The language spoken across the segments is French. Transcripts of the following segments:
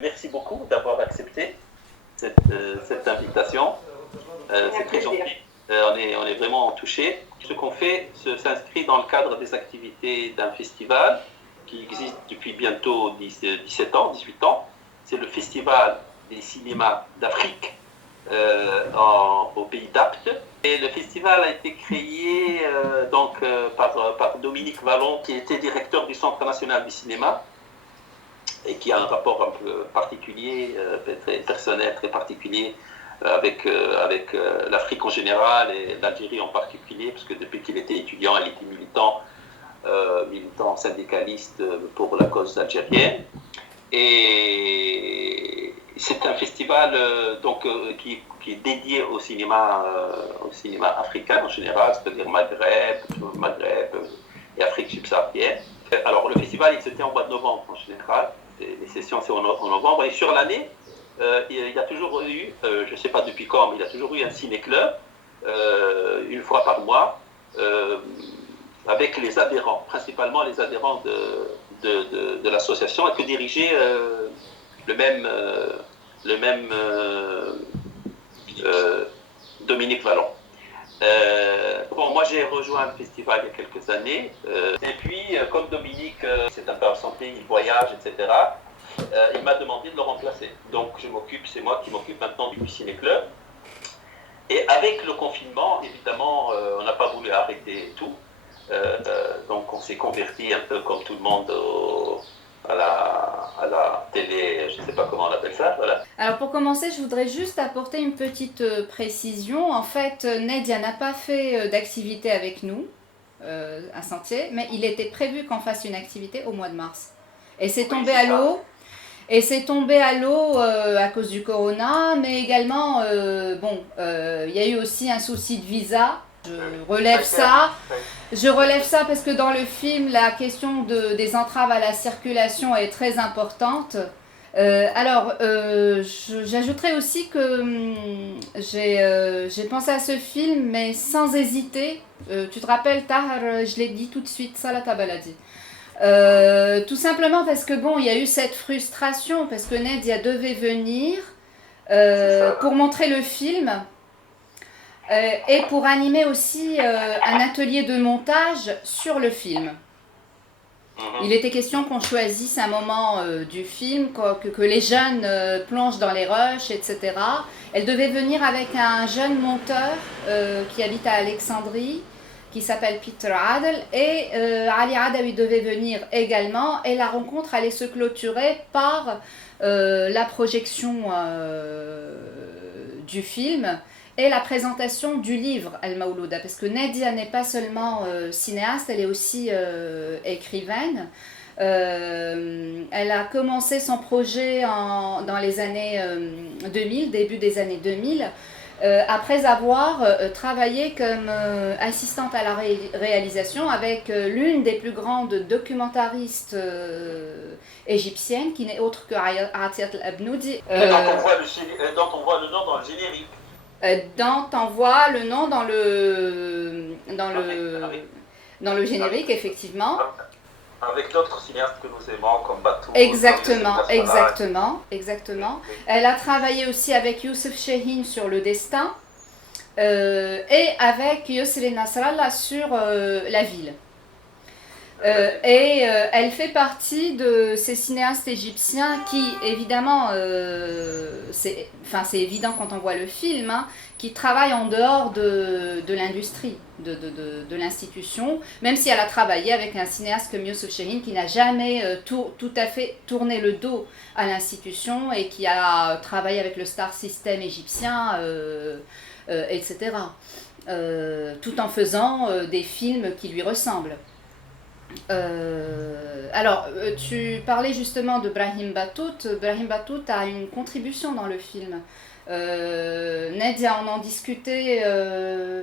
Merci beaucoup d'avoir accepté cette invitation. C'est très gentil. On est vraiment touchés. Ce qu'on fait s'inscrit dans le cadre des activités d'un festival qui existe depuis bientôt 17 ans, 18 ans. C'est le Festival des cinémas d'Afrique au pays d'Apt. Et le festival a été créé par Dominique Vallon, qui était directeur du Centre national du cinéma, et qui a un rapport un peu particulier, très personnel, très particulier avec l'Afrique en général et l'Algérie en particulier, parce que depuis qu'il était étudiant, il était militant syndicaliste pour la cause algérienne. Et c'est un festival qui est dédié au cinéma africain en général, c'est-à-dire Maghreb et Afrique subsaharienne. Alors le festival il se tient au mois de novembre en général. Les sessions c'est en novembre, et sur l'année il y a toujours eu, je ne sais pas depuis quand, mais il y a toujours eu un ciné-club une fois par mois avec les adhérents, principalement les adhérents de l'association, et que dirigeait le même Dominique Vallon. Moi j'ai rejoint le festival il y a quelques années, et puis comme Dominique c'est un peu en santé, il voyage, etc., il m'a demandé de le remplacer. Donc c'est moi qui m'occupe maintenant du ciné-club. Et avec le confinement, évidemment, on n'a pas voulu arrêter tout. Donc on s'est converti un peu comme tout le monde à la télé, je ne sais pas comment on appelle ça, voilà. Alors pour commencer, je voudrais juste apporter une petite précision. En fait, Nedia n'a pas fait d'activité avec nous à Sentier, mais il était prévu qu'on fasse une activité au mois de mars. Et c'est tombé à l'eau. Et c'est tombé à l'eau à cause du corona, mais également, il y a eu aussi un souci de visa. Je relève ça parce que dans le film, la question des entraves à la circulation est très importante. J'ajouterais aussi que j'ai pensé à ce film, mais sans hésiter. Tu te rappelles, Tahar, je l'ai dit tout de suite, Salat Baladi. Tout simplement parce que il y a eu cette frustration, parce que Nedia devait venir pour montrer le film et pour animer aussi un atelier de montage sur le film. Il était question qu'on choisisse un moment du film, que les jeunes plongent dans les rushs, etc. Elle devait venir avec un jeune monteur qui habite à Alexandrie, qui s'appelle Peter Adel, et Ali Adawi devait venir également, et la rencontre allait se clôturer par la projection du film et la présentation du livre Al-Mawlouda, parce que Nedia n'est pas seulement cinéaste, elle est aussi écrivaine. Elle a commencé son projet dans les années 2000, début des années 2000, après avoir travaillé comme assistante à la réalisation avec l'une des plus grandes documentaristes égyptiennes, qui n'est autre que Atiat Al-Abnoudi. Dont on voit le nom dans le générique. Dont on voit le nom dans le générique, effectivement. Avec d'autres cinéastes que nous aimons, comme Batou. Exactement. Elle a travaillé aussi avec Youssef Chahine sur Le Destin et avec Yousri Nasrallah sur La Ville. Elle fait partie de ces cinéastes égyptiens qui, évidemment, c'est évident quand on voit le film, qui travaillent en dehors de l'industrie, de l'institution, même si elle a travaillé avec un cinéaste comme Youssef Chahine qui n'a jamais tout à fait tourné le dos à l'institution et qui a travaillé avec le star system égyptien, etc. Tout en faisant des films qui lui ressemblent. Tu parlais justement de Brahim Batout. Brahim Batout a une contribution dans le film. Nedia, on en discutait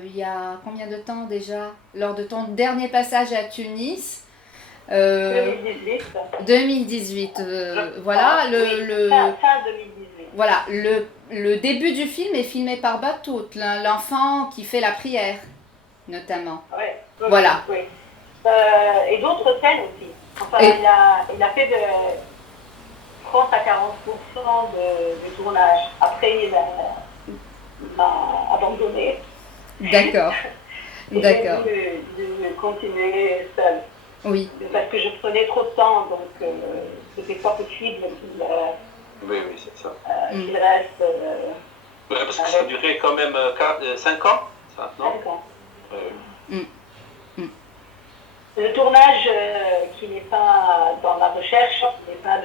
il y a combien de temps déjà, lors de ton dernier passage à Tunis. 2018. Voilà, fin 2018. Voilà, le début du film est filmé par Batout, l'enfant qui fait la prière, notamment. Ouais, voilà. Et d'autres scènes aussi. Enfin, il a fait 30 à 40% du tournage. Après, il m'a abandonné. D'accord. Et D'accord. j'ai dû continuer seule. Oui. Parce que je prenais trop de temps, donc c'était pas possible Oui, oui, c'est ça. qu'il reste Ouais, parce que ça a duré quand même 5 ans, ça, non? 5 ans. Ouais. Le tournage qui n'est pas dans la recherche, qui n'est pas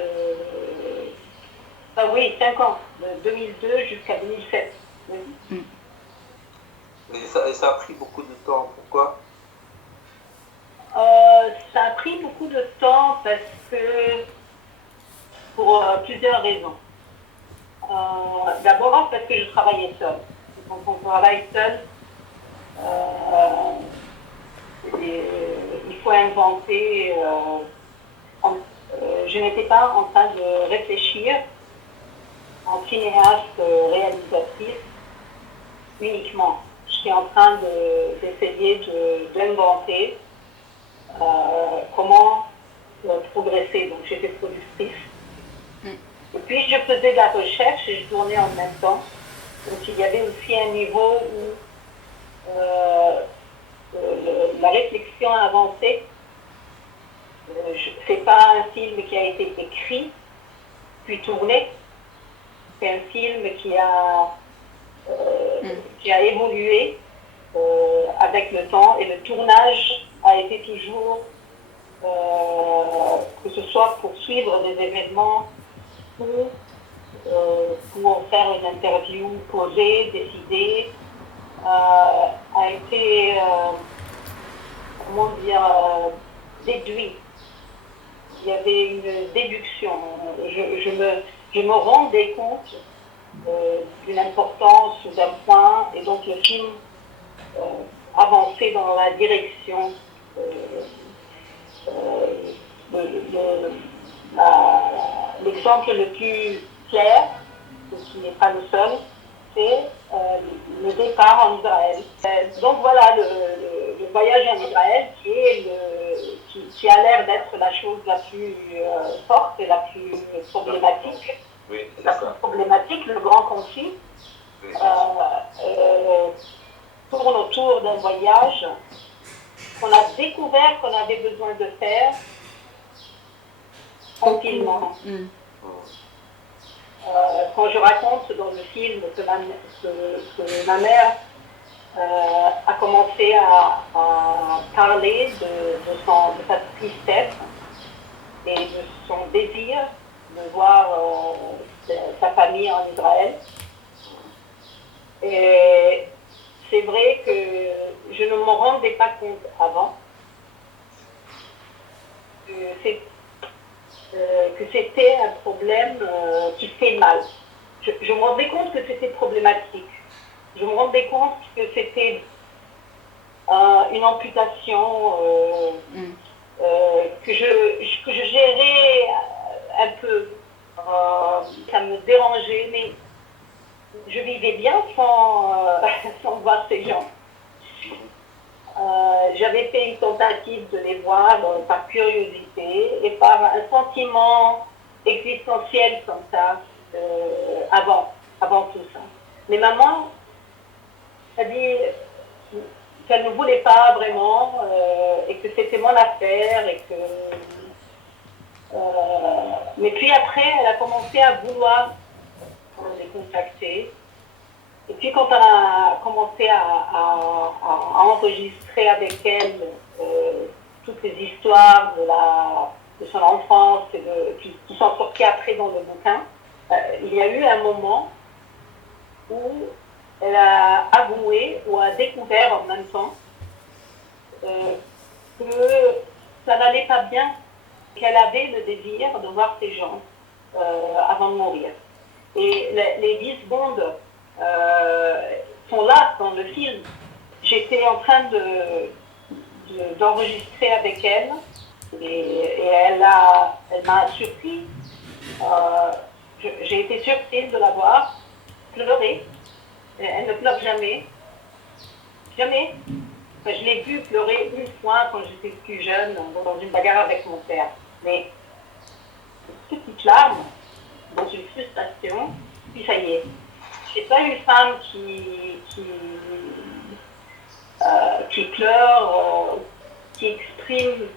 Ah oui, 5 ans, de 2002 jusqu'à 2007. Oui. Et ça a pris beaucoup de temps, pourquoi? Ça a pris beaucoup de temps pour plusieurs raisons. D'abord parce que je travaillais seule. Quand on travaille seul, il faut inventer. Je n'étais pas en train de réfléchir en cinéaste réalisatrice uniquement. J'étais en train d'essayer d'inventer comment progresser. Donc j'étais productrice. Et puis je faisais de la recherche et je tournais en même temps. Donc il y avait aussi un niveau où la réflexion avancée. C'est pas un film qui a été écrit puis tourné. C'est un film qui a évolué avec le temps et le tournage a été toujours que ce soit pour suivre des événements ou pour faire une interview, poser, décider, a été, comment dire, déduit. Il y avait une déduction. Je me rendais compte d'une importance ou d'un point, et donc le film avançait dans la direction l'exemple le plus clair, ce qui n'est pas le seul, c'est le départ en Israël. Donc voilà, le voyage en Israël qui a l'air d'être la chose la plus forte et la plus problématique. Oui, la plus problématique, le grand conflit, tourne autour d'un voyage qu'on a découvert qu'on avait besoin de faire tranquillement. Quand je raconte dans le film que ma mère a commencé à parler de sa tristesse et de son désir de voir sa famille en Israël. Et c'est vrai que je ne m'en rendais pas compte avant que c'était un problème qui fait mal. Je me rendais compte que c'était problématique. Je me rendais compte que c'était une amputation que je gérais un peu. Ça me dérangeait, mais je vivais bien sans voir ces gens. J'avais fait une tentative de les voir par curiosité et par un sentiment existentiel comme ça, avant tout ça. Mais maman a dit qu'elle ne voulait pas vraiment et que c'était mon affaire et que... mais puis après, elle a commencé à vouloir les contacter. Et puis quand on a commencé à enregistrer avec elle toutes les histoires de son enfance et qui sont sorties après dans le bouquin, il y a eu un moment où elle a avoué ou a découvert en même temps que ça n'allait pas bien, qu'elle avait le désir de voir ces gens avant de mourir. Et les 10 secondes sont là dans le film. J'étais en train d'enregistrer avec elle et elle m'a surpris. J'ai été surprise de la voir pleurer. Elle ne pleure jamais. Jamais. Enfin, je l'ai vue pleurer une fois quand j'étais plus jeune dans une bagarre avec mon père. Mais une petite larme, dans une frustration, puis ça y est. C'est pas une femme qui pleure, qui exprime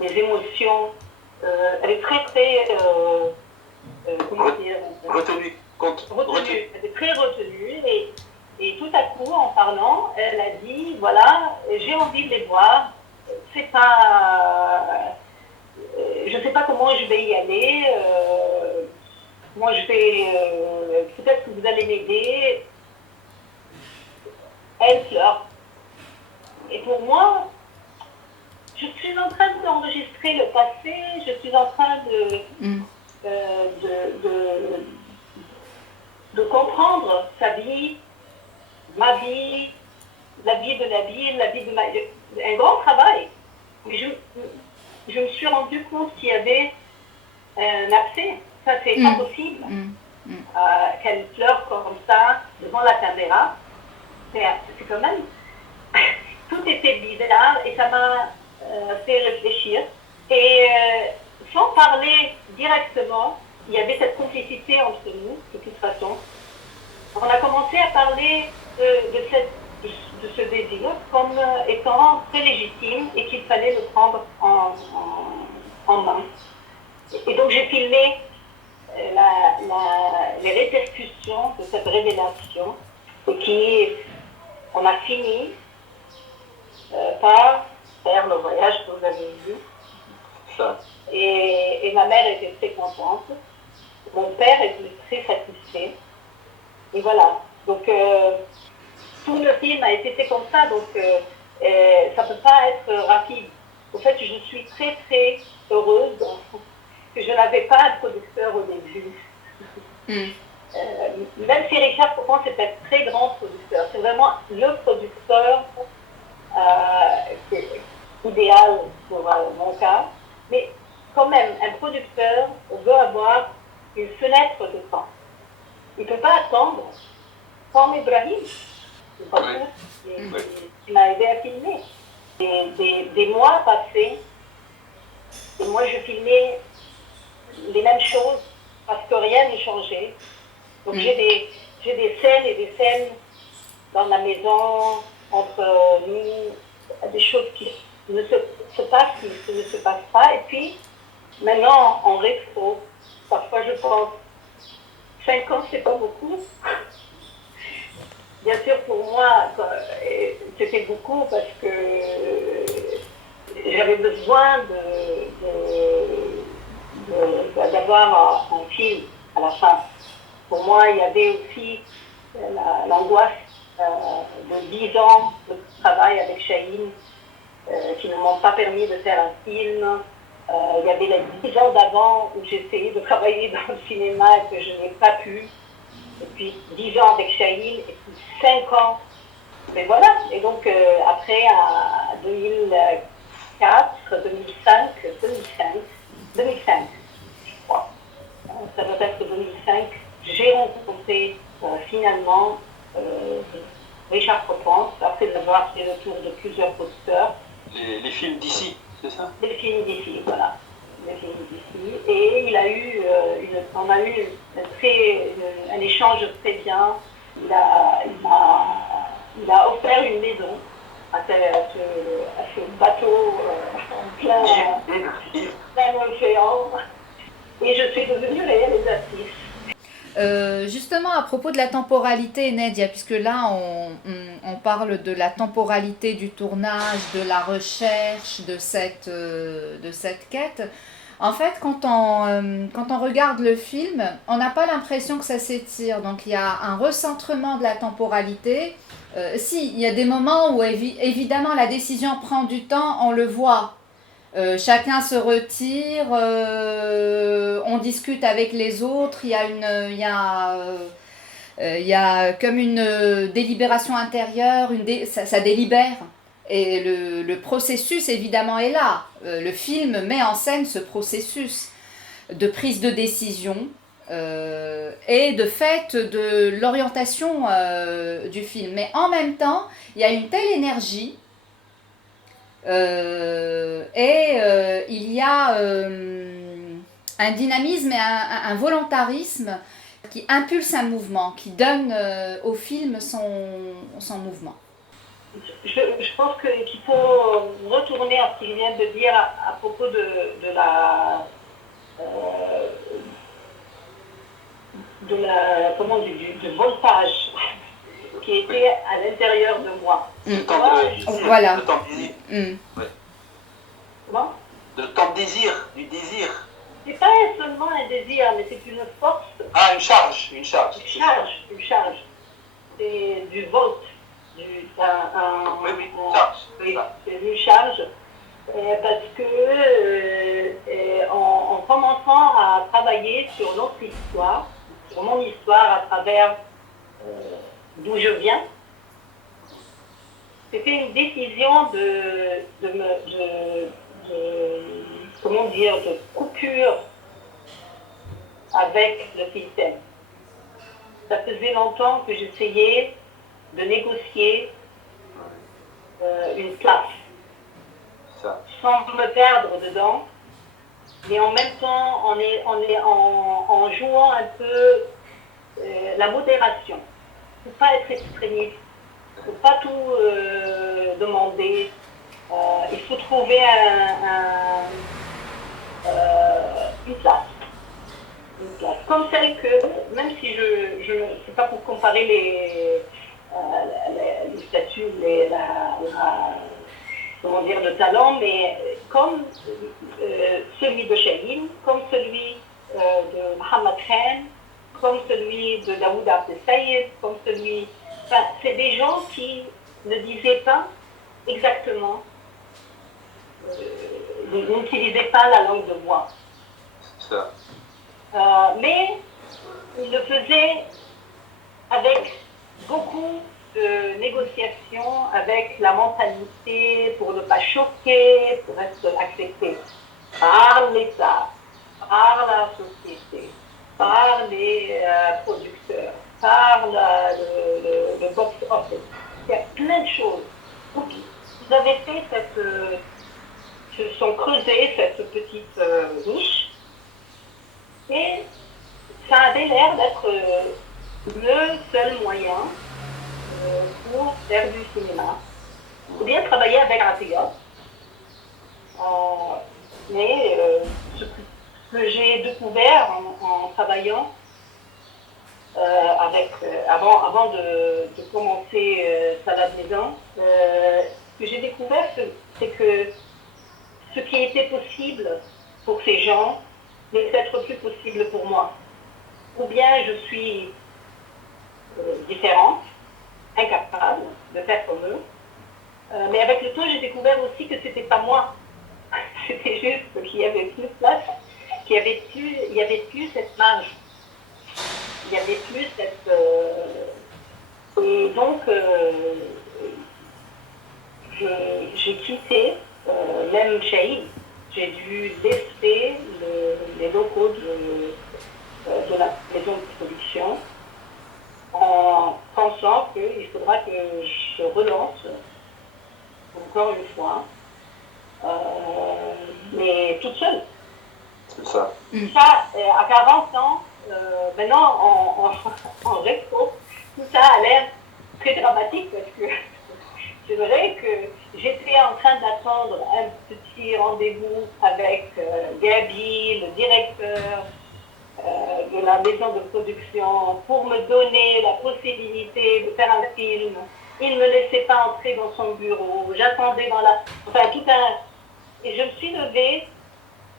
les émotions. Elle est très très comment dire, Retenue. retenue. Elle est très retenue et tout à coup en parlant, elle a dit voilà, j'ai envie de les voir. C'est pas, je sais pas comment je vais y aller. Moi je vais, peut-être que vous allez m'aider. Elle pleure. Et pour moi, je suis en train d'enregistrer le passé, je suis en train de comprendre sa vie, ma vie, la vie de la vie, la vie de ma vie. Un grand travail. Mais je me suis rendu compte qu'il y avait un abcès. Ça, c'est pas possible. Qu'elle pleure comme ça devant la caméra. C'est quand même. Tout était bizarre et ça m'a fait réfléchir. Et sans parler directement, il y avait cette complicité entre nous, de toute façon. On a commencé à parler de ce désir comme étant très légitime et qu'il fallait le prendre en main. Et donc j'ai filmé les répercussions de cette révélation et on a fini par faire le voyage que vous avez vu. Ça. Et ma mère était très contente. Mon père était très satisfait. Et voilà. Donc, tout le film a été fait comme ça. Donc, ça ne peut pas être rapide. En fait, je suis très, très heureuse que je n'avais pas un producteur au début. Même si Richard, pour moi, c'est un très grand producteur. C'est vraiment le producteur idéal pour mon cas. Mais quand même, un producteur veut avoir une fenêtre de temps. Il ne peut pas attendre. Comme Ibrahim, qui m'a aidé à filmer. Des mois passés, et moi je filmais les mêmes choses parce que rien n'est changé. Donc j'ai des scènes et des scènes dans la maison, entre nous, des choses qui ne se passent, qui ne se passent pas. Et puis, maintenant, en rétro, parfois je pense, 5 ans, c'est pas beaucoup. Bien sûr, pour moi, c'était beaucoup parce que j'avais besoin d'avoir un film à la fin. Pour moi, il y avait aussi l'angoisse de 10 ans de travail avec Chahine qui ne m'ont pas permis de faire un film. Il y avait les 10 ans d'avant où j'essayais de travailler dans le cinéma et que je n'ai pas pu. Et puis 10 ans avec Chahine et puis 5 ans. Mais voilà. Et donc après, à 2004, 2005, je crois. Ça doit être 2005. J'ai rencontré finalement Richard Propence, après avoir fait le tour de plusieurs producteurs. Les films d'ici, c'est ça? Les films d'ici, voilà. Les films d'ici. Et il a eu, on a eu un échange très bien. Il a offert une maison à ce bateau en plein océan. Et je suis devenue réalisatrice. Justement, à propos de la temporalité, Nadia, puisque là, on parle de la temporalité du tournage, de la recherche, de cette quête. En fait, quand on regarde le film, on n'a pas l'impression que ça s'étire. Donc, il y a un recentrement de la temporalité. Si, il y a des moments où, évidemment, la décision prend du temps, on le voit. Chacun se retire, on discute avec les autres, il y a comme une délibération intérieure, ça délibère. Et le processus, évidemment, est là. Le film met en scène ce processus de prise de décision et de fait de l'orientation du film. Mais en même temps, il y a une telle énergie il y a un dynamisme et un volontarisme qui impulse un mouvement, qui donne au film son mouvement. Je pense qu'il faut retourner à ce qu'il vient de dire à propos de la du voltage qui était à l'intérieur de moi. Le temps de Voilà. Le temps de désir. Ouais. Comment? Le temps de désir, du désir. C'est pas seulement un désir, mais c'est une force. Ah, une charge. Une charge. C'est du volt. Oui, une charge. Oui, c'est une charge. Parce que en commençant à travailler sur notre histoire, sur mon histoire à travers d'où je viens, c'était une décision de coupure avec le système. Ça faisait longtemps que j'essayais de négocier une place, sans me perdre dedans, mais en même temps en jouant un peu la modération. Il ne faut pas être extrémiste, il ne faut pas tout demander. Il faut trouver une place. Comme celle que, même si c'est pas pour comparer les statuts, le talent, mais comme celui de Chahine, comme celui de Mohamed Khan, comme celui de Daoud Abdel Sayed, comme celui... Enfin, c'est des gens qui ne disaient pas exactement, n'utilisaient pas la langue de bois. Mais ils le faisaient avec beaucoup de négociations, avec la mentalité pour ne pas choquer, pour être accepté par l'État, par la société, par les producteurs, par le box office. Il y a plein de choses. Donc, ils avaient fait se sont creusés cette petite niche, et ça avait l'air d'être le seul moyen pour faire du cinéma. Ou bien travailler avec un théâtre. Mais ce que j'ai découvert en travaillant avant de commencer Salade Maison, ce que j'ai découvert, c'est que ce qui était possible pour ces gens n'est peut-être plus possible pour moi. Ou bien je suis différente, incapable de faire comme eux. Mais avec le temps, j'ai découvert aussi que c'était pas moi. C'était juste qu'il y avait plus de place, qu'il y avait plus cette marge. Il y avait plus cette... Et donc, j'ai quitté, même Chahine. J'ai dû laisser les locaux de la maison de production en pensant qu'il faudra que je relance encore une fois, mais toute seule. C'est ça. Ça, à 40 ans, maintenant en rétro, tout ça a l'air très dramatique parce que c'est vrai que j'étais en train d'attendre un petit rendez-vous avec Gabi, le directeur de la maison de production, pour me donner la possibilité de faire un film. Il ne me laissait pas entrer dans son bureau. J'attendais Et je me suis levée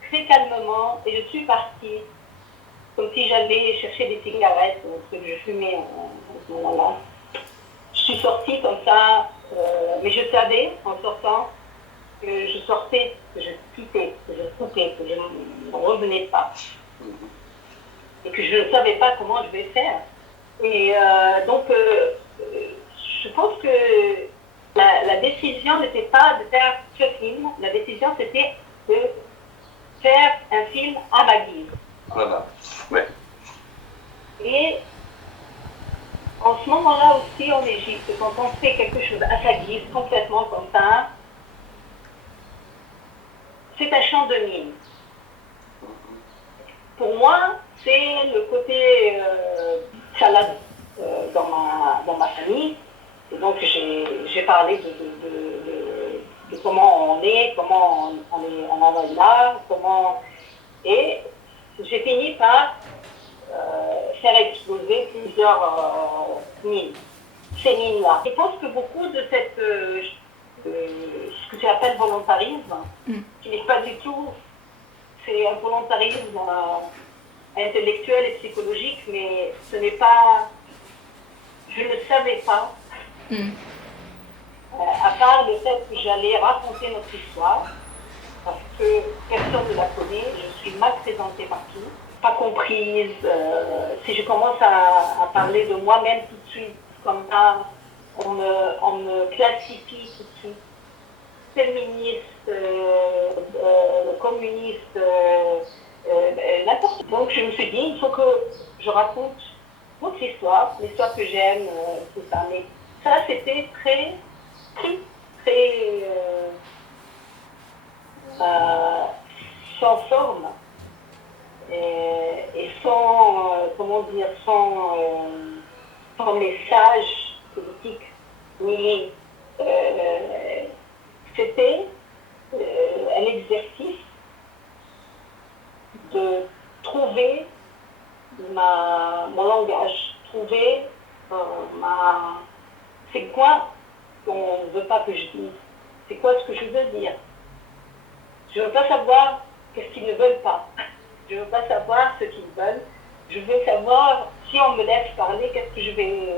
très calmement et je suis partie comme si j'allais chercher des cigarettes, parce que je fumais en ce moment-là. Je suis sortie comme ça, mais je savais en sortant que je sortais, que je quittais, que je coupais, que je ne revenais pas. Et que je ne savais pas comment je vais faire. Et donc, je pense que la décision n'était pas de faire ce film, la décision c'était de faire un film à ma guise. Voilà. Ouais. Et en ce moment-là aussi en Égypte, quand on fait quelque chose à sa guise, complètement comme ça, c'est un champ de mine. pour moi, c'est le côté salade dans ma famille. Et donc, j'ai parlé de comment on est, comment on en est là, et j'ai fini par faire exploser plusieurs mines. Ces mines-là. Je pense que beaucoup de ce que tu appelles volontarisme, qui n'est pas du tout, c'est un volontarisme intellectuel et psychologique, mais ce n'est pas, je ne savais pas, à part le fait que j'allais raconter notre histoire, parce que personne ne la connaît, je suis mal présentée partout, pas comprise. Si je commence à parler de moi-même tout de suite, comme ça, on me classifie tout de suite, féministe, communiste, n'importe. Donc je me suis dit, il faut que je raconte notre histoire, l'histoire que j'aime, tout ça. Mais ça, c'était très sans forme et sans, comment dire, sans message politique, ni c'était un exercice de trouver mon langage, trouver c'est quoi qu'on ne veut pas que je dise, c'est quoi ce que je veux dire. Je ne veux pas savoir qu'est-ce qu'ils ne veulent pas, je ne veux pas savoir ce qu'ils veulent, je veux savoir si on me laisse parler, qu'est-ce que je vais...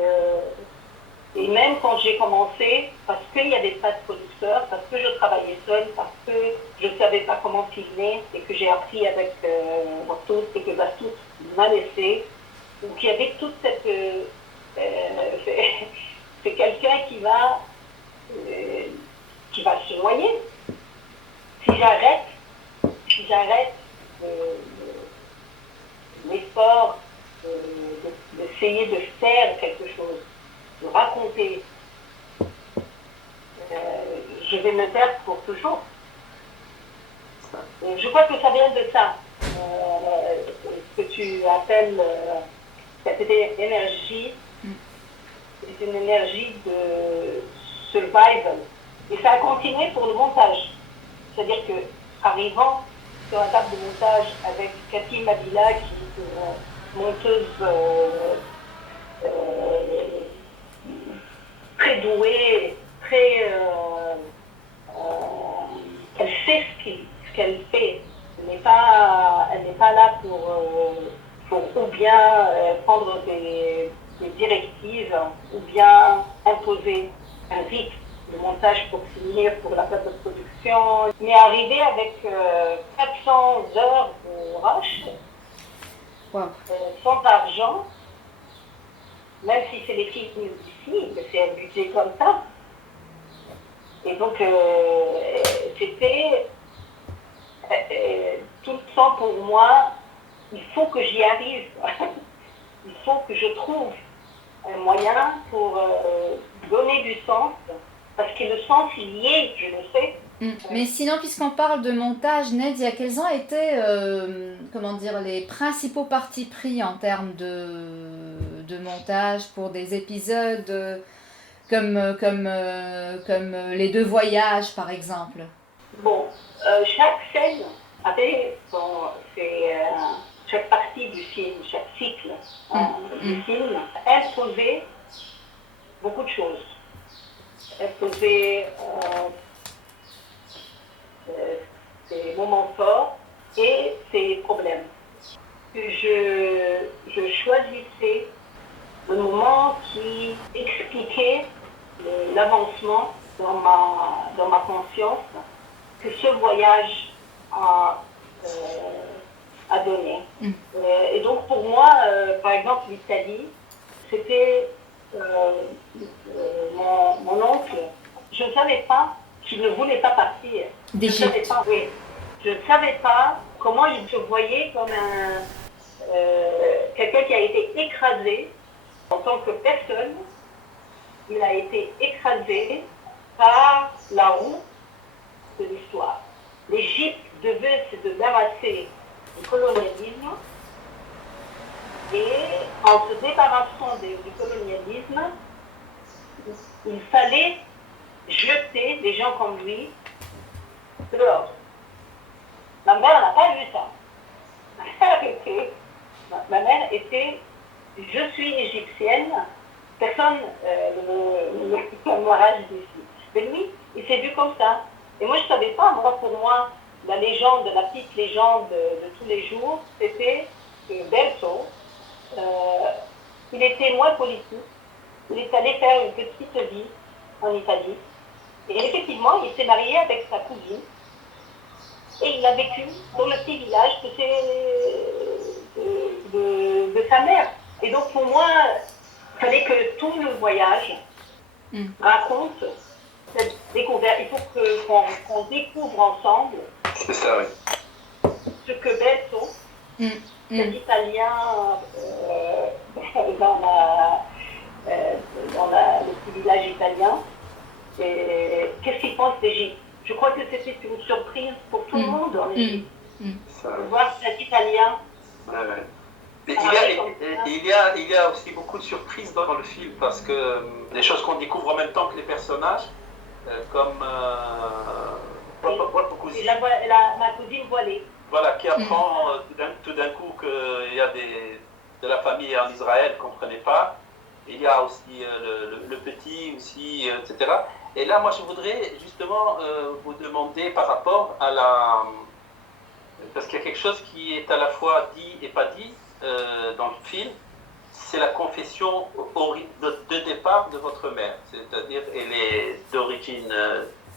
Et même quand j'ai commencé, parce qu'il n'y avait pas de producteur, parce que je travaillais seule, parce que je ne savais pas comment filmer, et que j'ai appris avec Bartos, et que Bartos m'a laissé. Donc il y avait toute cette... c'est quelqu'un qui va se noyer. Si j'arrête l'effort d'essayer de faire quelque chose, de raconter, je vais me perdre pour toujours. Je crois que ça vient de ça, ce que tu appelles cette énergie, c'est une énergie de survival. Et ça a continué pour le montage. C'est-à-dire que, arrivant sur la table de montage avec Cathy Mabila, qui est une monteuse très douée, elle sait ce qu'elle fait. Elle n'est pas là pour ou bien prendre des directives ou bien imposer un rythme de montage pour finir pour la phase de production. Mais arriver avec 400 heures de rush, sans argent, même si c'est les filles d'ici, c'est un budget comme ça. Et donc, c'était tout le temps pour moi, il faut que j'y arrive. Il faut que je trouve un moyen pour donner du sens, parce que le sens, il y est, je le sais. Mais sinon, puisqu'on parle de montage, Nadia, quels ont été les principaux partis pris en termes de montage pour des épisodes comme Les Deux Voyages, par exemple? Bon, chaque scène avait chaque partie du film, chaque cycle du film imposait beaucoup de choses. Imposait ses moments forts et ses problèmes. Je choisissais le moment qui expliquait l'avancement dans ma conscience que ce voyage a donné. Et donc pour moi, par exemple, l'Italie, c'était mon oncle. Je ne savais pas qu'il ne voulait pas partir. Je ne savais pas comment il se voyait comme quelqu'un qui a été écrasé en tant que personne. Il a été écrasé par la roue de l'histoire. L'Égypte devait se débarrasser du colonialisme Et en se débarrassant du colonialisme, il fallait jeter des gens comme lui dehors. Ma mère n'a pas vu ça. Ma mère était, je suis égyptienne, personne le mariage d'ici. Mais lui, il s'est vu comme ça. Et moi, je ne savais pas, pour moi, la légende, la petite légende de tous les jours, c'était que Berto, il était moins politique, il est allé faire une petite vie en Italie. Et effectivement, il s'est marié avec sa cousine. Et il a vécu dans le petit village de sa mère. Et donc pour moi, il fallait que tout le voyage raconte cette découverte. Il faut qu'on découvre ensemble ce que Berto, cet Italien dans le petit village italien, qu'est-ce qu'il pense d'Égypte. Je crois que c'était une surprise pour tout le monde en Égypte. De voir cet Italien. Mais il y a aussi beaucoup de surprises dans le film parce que des choses qu'on découvre en même temps que les personnages, comme votre cousine. Ma cousine voilée. Voilà, qui apprend tout d'un coup qu'il y a de la famille en Israël qu'on ne connaît pas. Il y a aussi le petit aussi, etc. Et là, moi, je voudrais justement vous demander par rapport à la... Parce qu'il y a quelque chose qui est à la fois dit et pas dit dans le film, c'est la confession de départ de votre mère. C'est-à-dire, elle est d'origine,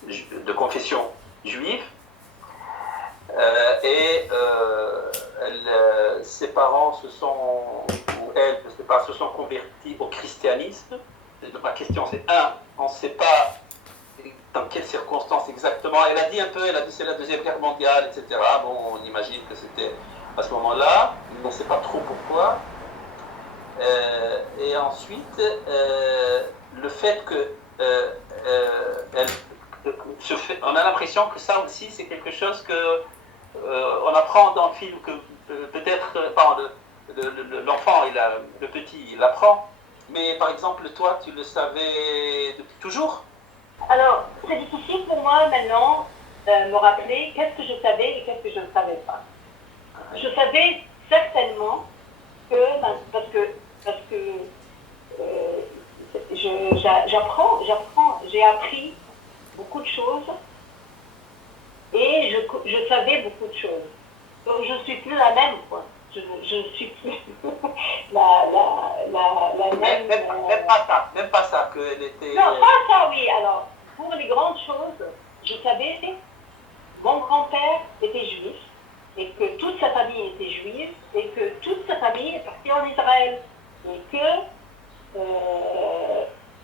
de confession juive. Ses parents se sont convertis au christianisme. Ma question c'est, on ne sait pas dans quelles circonstances exactement. Elle a dit c'est la Deuxième Guerre mondiale, etc. Bon, on imagine que c'était à ce moment-là, on ne sait pas trop pourquoi. Et ensuite, le fait que on a l'impression que ça aussi, c'est quelque chose que on apprend dans le film, que peut-être, l'enfant, le petit, il apprend, mais par exemple, toi, tu le savais depuis toujours? Alors, c'est difficile pour moi maintenant de me rappeler qu'est-ce que je savais et qu'est-ce que je ne savais pas. Je savais certainement que, parce que j'ai appris beaucoup de choses et je savais beaucoup de choses. Donc je ne suis plus la même, quoi. Je ne suis plus la même. Même pas ça, qu'elle était... Non, pas ça, oui. Alors, pour les grandes choses, je savais que mon grand-père était juif et que toute sa famille était juive et que toute sa famille est partie en Israël et que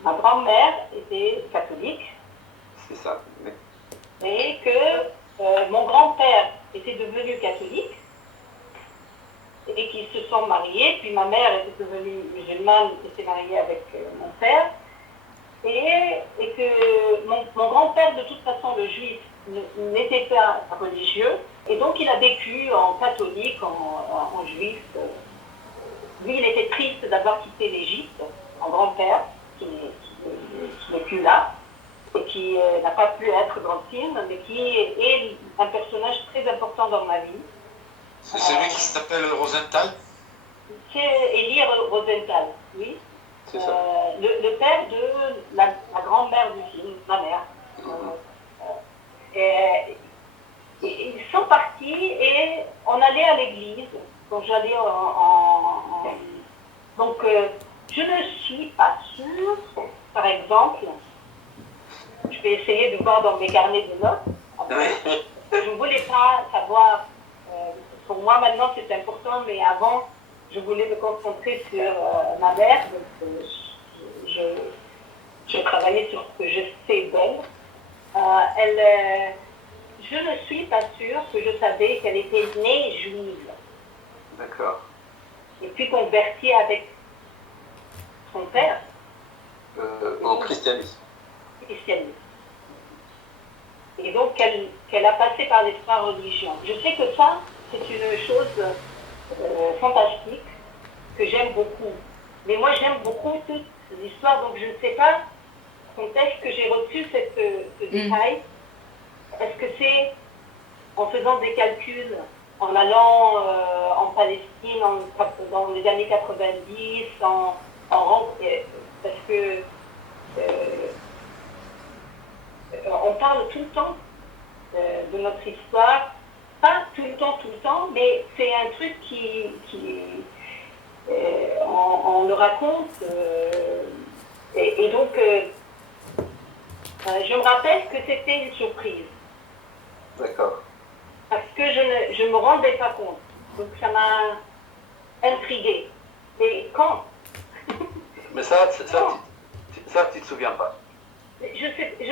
ma grand-mère était catholique. C'est ça. Et que mon grand-père était devenu catholique et qu'ils se sont mariés, puis ma mère était devenue musulmane et s'est mariée avec mon père, et que mon grand-père, de toute façon, le juif, n'était pas religieux, et donc il a vécu en catholique, en juif. Lui, il était triste d'avoir quitté l'Égypte, mon grand-père, qui n'est plus là, et qui n'a pas pu être dans le film, mais qui est un personnage très important dans ma vie. C'est celui qui s'appelle Rosenthal? C'est Elie Rosenthal, oui. C'est ça. Le père de la grand-mère du film, ma mère. Et ils sont partis et on allait à l'église. Donc j'allais Donc je ne suis pas sûre, par exemple, je vais essayer de voir dans mes carnets de notes. Je ne voulais pas savoir, pour moi maintenant c'est important, mais avant je voulais me concentrer sur ma mère. Donc, je travaillais sur ce que je sais d'elle. Je ne suis pas sûre que je savais qu'elle était née juive. D'accord. Et puis convertie avec son père. Au christianisme. Et donc qu'elle a passé par les trois religions. Je sais que ça, c'est une chose fantastique que j'aime beaucoup. Mais moi, j'aime beaucoup toute l'histoire, donc je ne sais pas quand est-ce que j'ai reçu ce détail. Est-ce que c'est en faisant des calculs, en allant en Palestine dans les années 90, parce que on parle tout le temps de notre histoire, pas tout le temps, mais c'est un truc on le raconte, et donc je me rappelle que c'était une surprise. D'accord. Parce que je ne me rendais pas compte. Donc ça m'a intriguée. Mais quand? Mais ça, tu te souviens pas. Je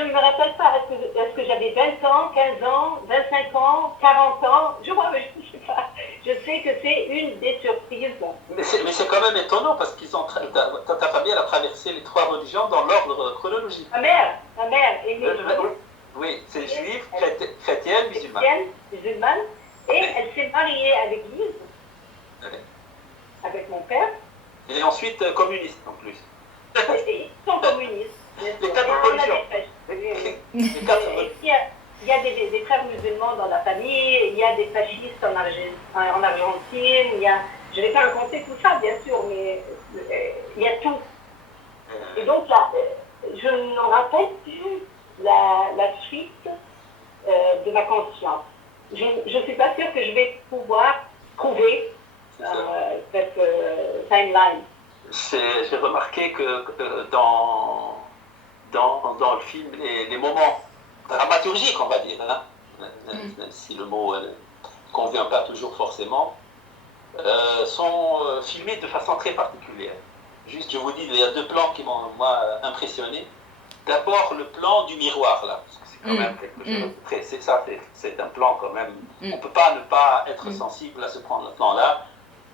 ne me rappelle pas. Est-ce que j'avais 20 ans, 15 ans, 25 ans, 40 ans? Je sais pas. Je sais que c'est une des surprises. Mais c'est quand même étonnant parce qu'ils ont ta famille elle a traversé les 3 religions dans l'ordre chronologique. Ma mère est née oui, c'est juif, chrétienne, musulmane, et elle s'est mariée à l'église, avec mon père. Et ensuite communiste en plus. Ils sont communistes. Les 4 religions. Il y a des frères musulmans dans la famille, il y a des fascistes en Argentine, je ne vais pas raconter tout ça bien sûr, mais il y a tout. Et donc là, je ne me rappelle plus la suite de ma conscience. Je ne suis pas sûre que je vais pouvoir trouver cette timeline. J'ai remarqué que dans le film, les moments dramaturgiques, on va dire, hein, même si le mot ne convient pas toujours forcément, sont filmés de façon très particulière. Juste, je vous dis, il y a 2 plans qui m'ont, moi, impressionné. D'abord, le plan du miroir, là. C'est quand même quelque chose de très... C'est un plan, quand même. On ne peut pas ne pas être sensible à ce plan-là.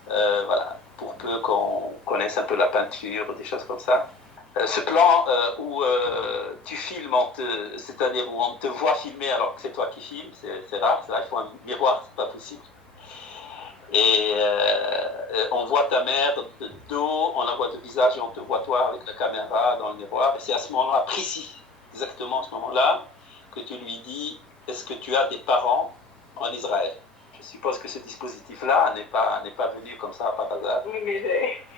Voilà, pour peu qu'on connaisse un peu la peinture, des choses comme ça. Ce plan où tu filmes, c'est-à-dire où on te voit filmer alors que c'est toi qui filmes, c'est rare, il faut un miroir, c'est pas possible. Et on voit ta mère de dos, on la voit de visage et on te voit toi avec la caméra dans le miroir. Et c'est à ce moment-là précis, exactement à ce moment-là, que tu lui dis, est-ce que tu as des parents en Israël? Je suppose que ce dispositif-là n'est pas venu comme ça par hasard. Oui, mais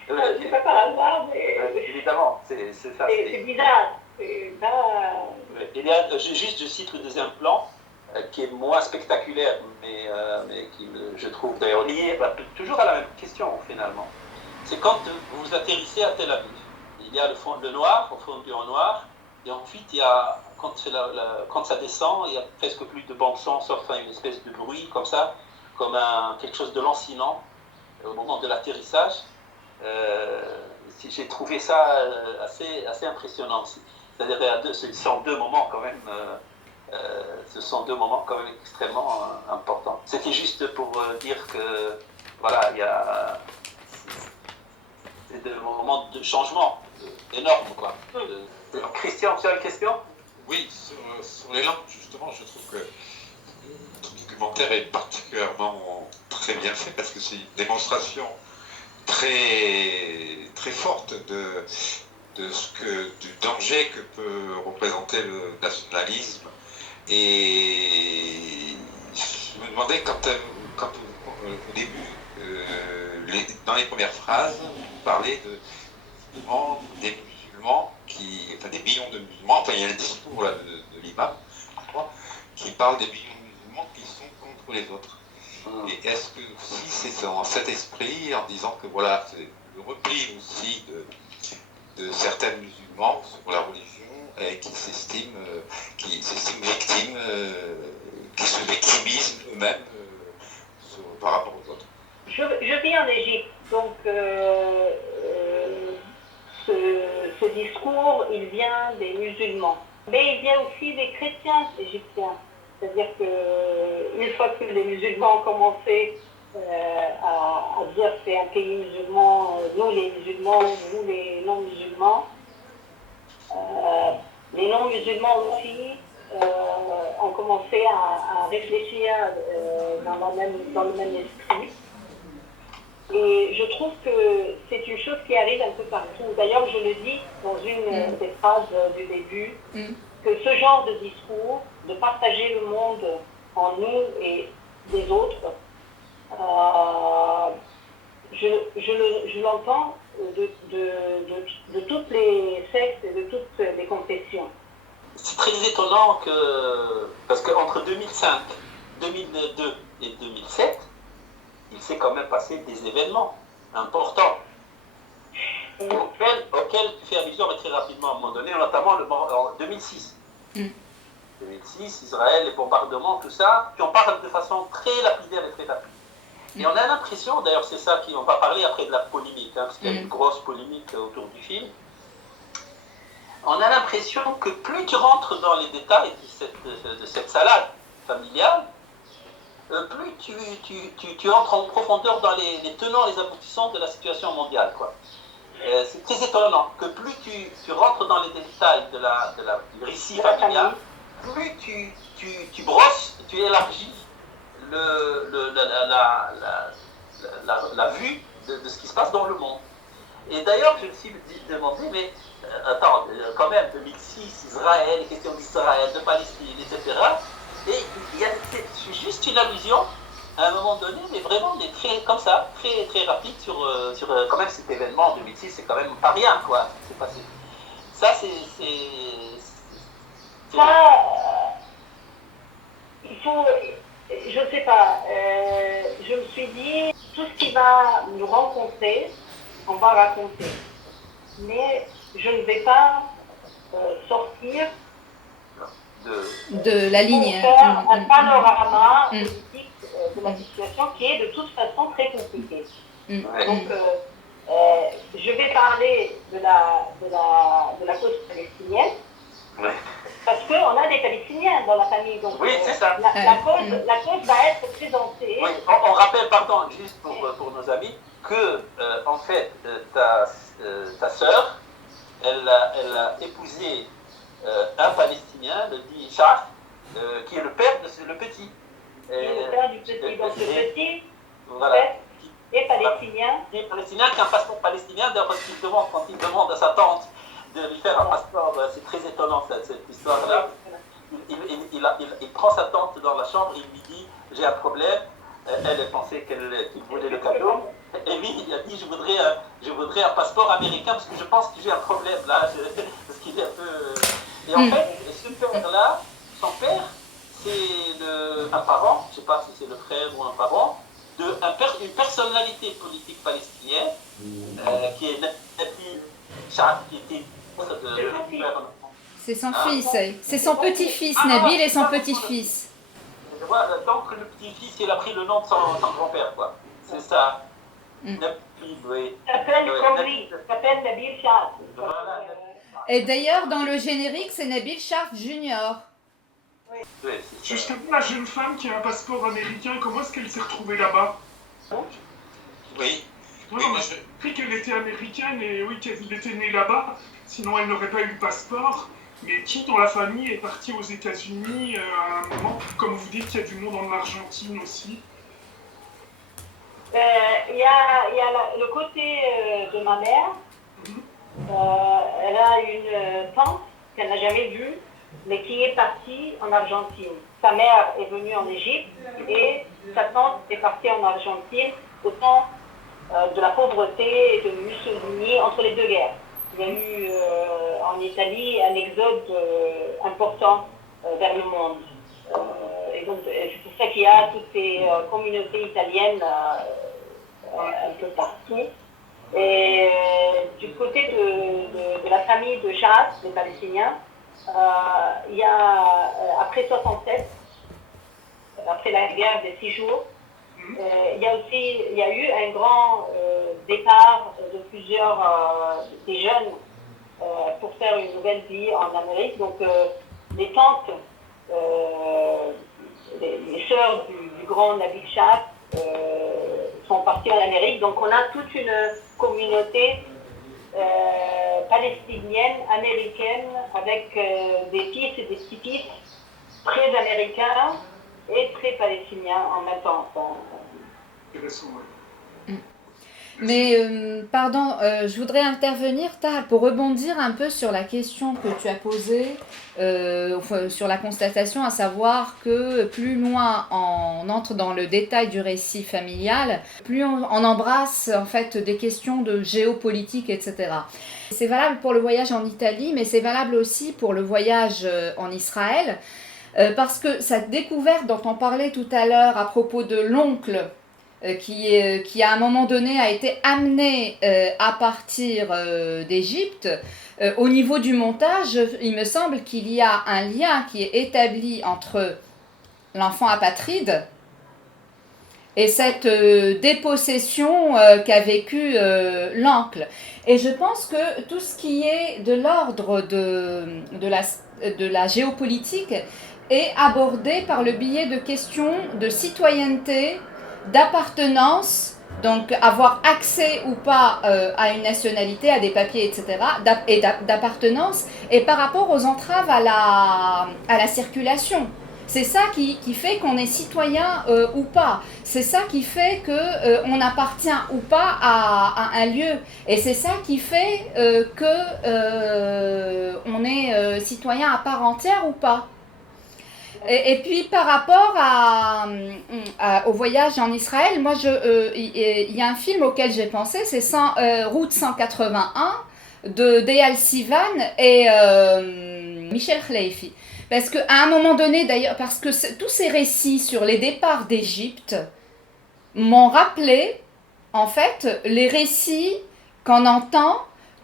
c'est pas par hasard, mais... évidemment, c'est ça. C'est bizarre. Il y a, je cite le deuxième plan, qui est moins spectaculaire, mais qui, je trouve d'ailleurs lié toujours à la même question finalement. C'est quand vous atterrissez à Tel Aviv. Il y a le noir, au fond du noir, et ensuite il y a, quand ça descend, il n'y a presque plus de bande son, sauf une espèce de bruit comme ça, comme quelque chose de lancinant au moment de l'atterrissage. J'ai trouvé ça assez impressionnant. C'est-à-dire, ce sont 2 moments quand même. Ce sont 2 moments quand même extrêmement importants. C'était juste pour dire que voilà, il y a des moments de changement énormes, quoi. Christian, tu as une question? Oui, sur les langues, justement, je trouve que ton documentaire est particulièrement très bien fait parce que c'est une démonstration très, très forte du danger que peut représenter le nationalisme. Et je me demandais quand au début, dans les premières phrases, vous parlez des musulmans des millions de musulmans, il y a le discours là, de l'imam, je crois, qui parle des millions de musulmans qui sont contre les autres. Et est-ce que si c'est dans cet esprit, en disant que voilà, c'est le repli aussi de certains musulmans sur la religion, et qui s'estiment victimes, qui se victimisent eux-mêmes par rapport aux autres. Je vis en Égypte, donc ce discours, il vient des musulmans, mais il vient aussi des chrétiens égyptiens. C'est-à-dire qu'une fois que les musulmans ont commencé à dire que c'est un pays musulman, nous les musulmans, nous les non-musulmans, les non-musulmans aussi ont commencé à réfléchir dans le même esprit. Et je trouve que c'est une chose qui arrive un peu partout. D'ailleurs, je le dis dans une des phrases du début, que ce genre de discours, de partager le monde en nous et des autres, je l'entends de toutes les sectes et de toutes les confessions. C'est très étonnant parce qu'entre 2005, 2002 et 2007, il s'est quand même passé des événements importants auxquels tu fais allusion très rapidement à un moment donné, notamment en 2006. 2006, Israël, les bombardements, tout ça, tu en parles de façon très lapidaire et très rapide. Et on a l'impression, d'ailleurs c'est ça on va parler après de la polémique, parce qu'il y a une grosse polémique autour du film, on a l'impression que plus tu rentres dans les détails de cette salade familiale, plus tu entres en profondeur dans les tenants et les aboutissants de la situation mondiale, quoi. C'est très étonnant que plus tu rentres dans les détails du récit familial, plus tu brosses, tu élargis la vue de ce qui se passe dans le monde. Et d'ailleurs, je me suis demandé, mais attends, quand même, 2006, Israël, les questions d'Israël, de Palestine, etc. Et il y a juste une allusion à un moment donné, mais vraiment très, comme ça, très, très rapide sur quand même cet événement en 2006, c'est quand même pas rien, quoi, ce qui s'est passé. Ça, il faut, je ne sais pas, je me suis dit, tout ce qui va nous rencontrer, on va raconter. Mais je ne vais pas sortir de la ligne. Pour faire un panorama politique de la situation qui est de toute façon très compliquée. Donc, je vais parler de la cause palestinienne. Parce qu'on a des Palestiniens dans la famille. Donc, oui, c'est ça. La cause va être présentée. Oui, on rappelle, pardon, juste pour nos amis, que en fait, ta sœur, elle a épousé un Palestinien, le dit Shah, qui est le père de le petit. Qui est le père du petit. Donc le petit voilà. est palestinien. Qui est palestinien, qui a un passeport palestinien, d'ailleurs parce quand il demande à sa tante de lui faire un passeport, c'est très étonnant cette histoire-là. Il prend sa tante dans la chambre, il lui dit j'ai un problème. Elle pensait qu'il voulait le cadeau. Et lui, il a dit je voudrais un passeport américain parce que je pense que j'ai un problème là. Parce qu'il est un peu. Et en fait, ce père-là, son père, c'est un parent, je ne sais pas si c'est le frère ou un parent, une personnalité politique palestinienne qui est Nabil Shah, qui était c'est son fils, c'est son petit-fils, Nabil et son petit-fils. Voilà, donc le petit-fils, il a pris le nom de son grand-père, quoi. C'est ça. Nabil, oui. Il s'appelle Nabil Shah. Voilà. Et d'ailleurs, dans le générique, c'est Nabil Sharf Junior. Oui, justement, la jeune femme qui a un passeport américain, comment est-ce qu'elle s'est retrouvée là-bas? Oui. Non, mais j'ai compris qu'elle était américaine et oui, qu'elle était née là-bas, sinon elle n'aurait pas eu le passeport. Mais qui dans la famille est parti aux États-Unis à un moment? Comme vous dites, il y a du monde en Argentine aussi. Il y a le côté de ma mère. Elle a une tante qu'elle n'a jamais vue, mais qui est partie en Argentine. Sa mère est venue en Égypte et sa tante est partie en Argentine au temps de la pauvreté et de Mussolini entre les deux guerres. Il y a eu en Italie un exode important vers le monde. Et donc c'est pour ça qu'il y a toutes ces communautés italiennes un peu partout. Et du côté de la famille de Shah, des Palestiniens, il y a, après 67, après la guerre des 6 jours, il y a eu un grand départ de plusieurs des jeunes pour faire une nouvelle vie en Amérique. Donc les tantes, les sœurs du grand Nabil Shah sont parties en Amérique. Donc on a toute une communauté palestinienne, américaine, avec des fils et des petits-fils très américains et très palestiniens en même temps. Mais, pardon, je voudrais intervenir, Tahar, pour rebondir un peu sur la question que tu as posée, sur la constatation, à savoir que plus loin on entre dans le détail du récit familial, plus on embrasse en fait des questions de géopolitique, etc. C'est valable pour le voyage en Italie, mais c'est valable aussi pour le voyage en Israël, parce que cette découverte dont on parlait tout à l'heure à propos de l'oncle, qui à un moment donné a été amené à partir d'Égypte, au niveau du montage, il me semble qu'il y a un lien qui est établi entre l'enfant apatride et cette dépossession qu'a vécu l'oncle. Et je pense que tout ce qui est de l'ordre de la géopolitique est abordé par le biais de questions de citoyenneté, d'appartenance, donc avoir accès ou pas à une nationalité, à des papiers, etc., et d'appartenance, et par rapport aux entraves à la circulation. C'est ça qui fait qu'on est citoyen ou pas. C'est ça qui fait qu'on appartient ou pas à un lieu. Et c'est ça qui fait qu'on est citoyen à part entière ou pas. Et puis par rapport au voyage en Israël, moi il y a un film auquel j'ai pensé, c'est Route 181 de Deyal Sivan et Michel Khleifi. Parce qu'à un moment donné, d'ailleurs, parce que tous ces récits sur les départs d'Égypte m'ont rappelé, en fait, les récits qu'on entend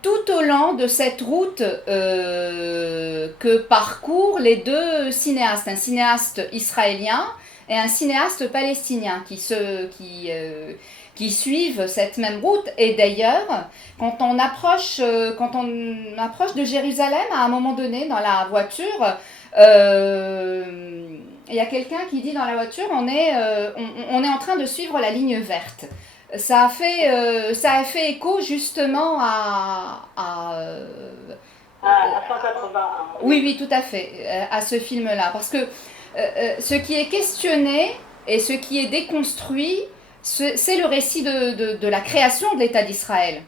tout au long de cette route que parcourent les deux cinéastes, un cinéaste israélien et un cinéaste palestinien qui suivent cette même route. Et d'ailleurs, quand on approche de Jérusalem, à un moment donné, dans la voiture, il y a quelqu'un qui dit dans la voiture, on est en train de suivre la ligne verte. Ça a fait écho justement à 181. Oui, tout à fait, à ce film-là. Parce que ce qui est questionné et ce qui est déconstruit, c'est le récit de la création de l'État d'Israël.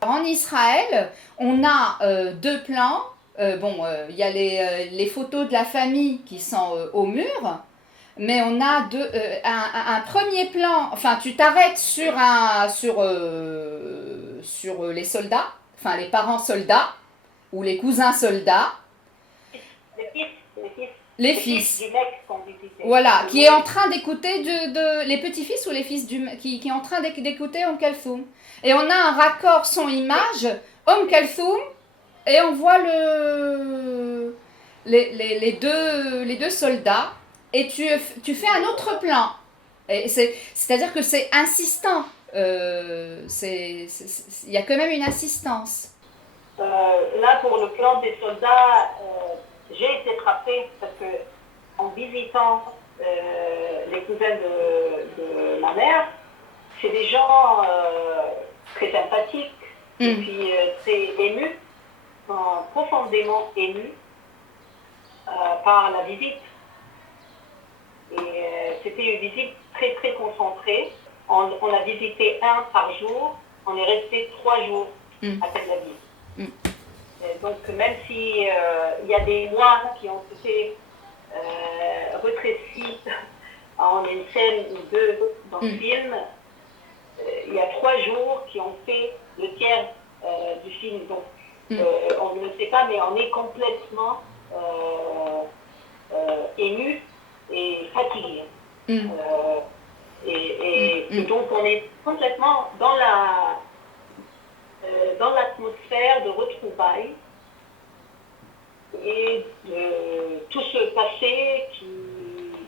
En Israël, on a deux plans. Il y a les photos de la famille qui sont au mur. Mais on a un premier plan, enfin tu t'arrêtes sur les soldats, enfin les parents soldats ou les cousins soldats. Les fils. Du mec qu'on visitait. Voilà, qui est en train d'écouter les petits-fils ou les fils qui est en train d'écouter Kalthoum. Et on a un raccord son-image, Kalthoum, et on voit les deux soldats. Et tu fais un autre plan. C'est-à-dire que c'est insistant. Il y a quand même une insistance. Là, pour le plan des soldats, j'ai été frappée parce que en visitant les cousins de ma mère, c'est des gens très sympathiques et puis très émus, profondément émus par la visite. Et c'était une visite très très concentrée. On a visité un par jour. On est resté 3 jours à Tel Aviv. Donc même si il y a des mois qui ont été rétrécis en une scène ou deux dans le film, il y a 3 jours qui ont fait le tiers du film. Donc on ne le sait pas, mais on est complètement ému et fatigué. Et donc on est complètement dans l'atmosphère de retrouvailles et de tout ce passé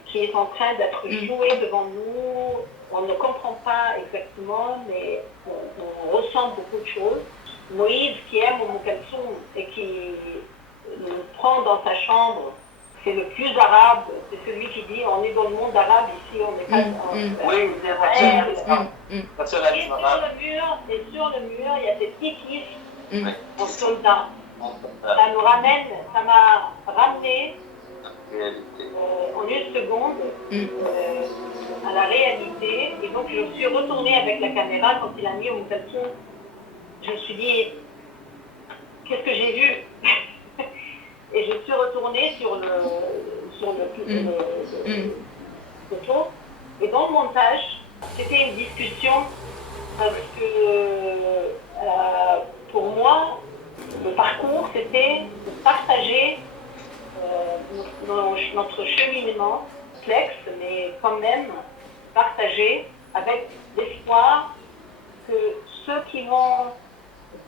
qui est en train d'être joué devant nous. On ne comprend pas exactement, mais on ressent beaucoup de choses. Moïse qui aime Kalthoum et qui le prend dans sa chambre, c'est le plus arabe, c'est celui qui dit on est dans le monde arabe, ici on n'est pas Oui, et sur le mur, il y a des petites listes en soldats. Ça m'a ramené Réalité. en une seconde à la réalité. Et donc je suis retournée avec la caméra quand il a mis au Kalsoum. Je me suis dit, qu'est-ce que j'ai vu? Et je suis retournée sur le photo. Et dans le montage, c'était une discussion parce que pour moi, le parcours, c'était de partager notre cheminement complexe, mais quand même partager avec l'espoir que ceux qui vont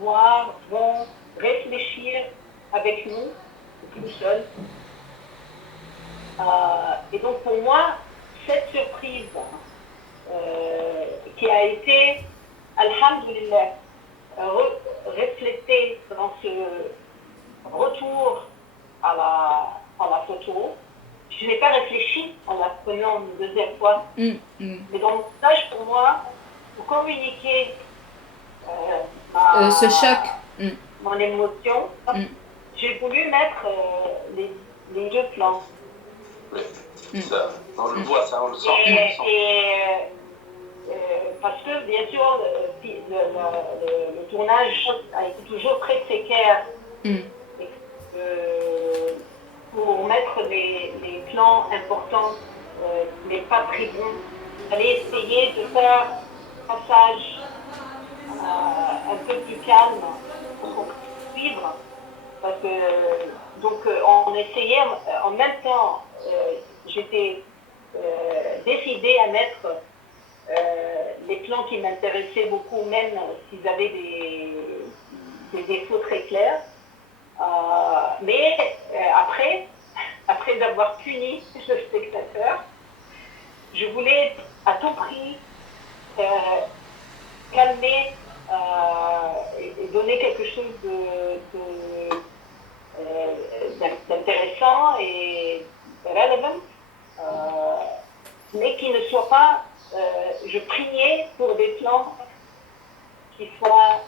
voir vont réfléchir avec nous, tout seul. Et donc pour moi, cette surprise qui a été, alhamdoulilah, reflétée dans ce retour à la photo, je n'ai pas réfléchi en la prenant une deuxième fois. Mais dans le montage, pour moi, pour communiquer ce choc. mon émotion, j'ai voulu mettre les deux plans. Oui, ça, on le voit, ça, on le sent. Parce que, bien sûr, le tournage a été toujours très précaire. Et pour mettre les plans importants, mais pas très bons, il fallait essayer de faire un passage un peu plus calme pour qu'on puisse suivre. Parce que, donc, on essayait, en même temps, j'étais décidée à mettre les plans qui m'intéressaient beaucoup, même s'ils avaient des défauts très clairs. Mais après avoir puni le spectateur, je voulais à tout prix calmer et donner quelque chose d'intéressant et relevant, mais qui ne soit pas, je priais pour des plans qui soient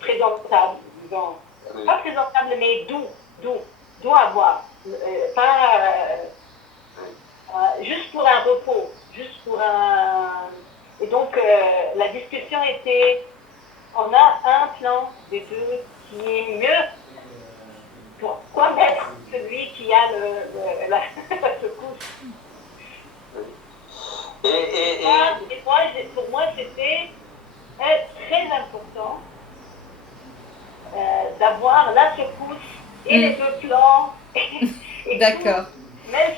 présentables, disons. Pas présentables, mais doux à voir. Juste pour un repos, juste pour un... Et donc, la discussion était, on a un plan des deux qui est mieux. Pourquoi mettre celui qui a la secousse? Et pour moi, c'était très important d'avoir la secousse et les deux plans. D'accord. Même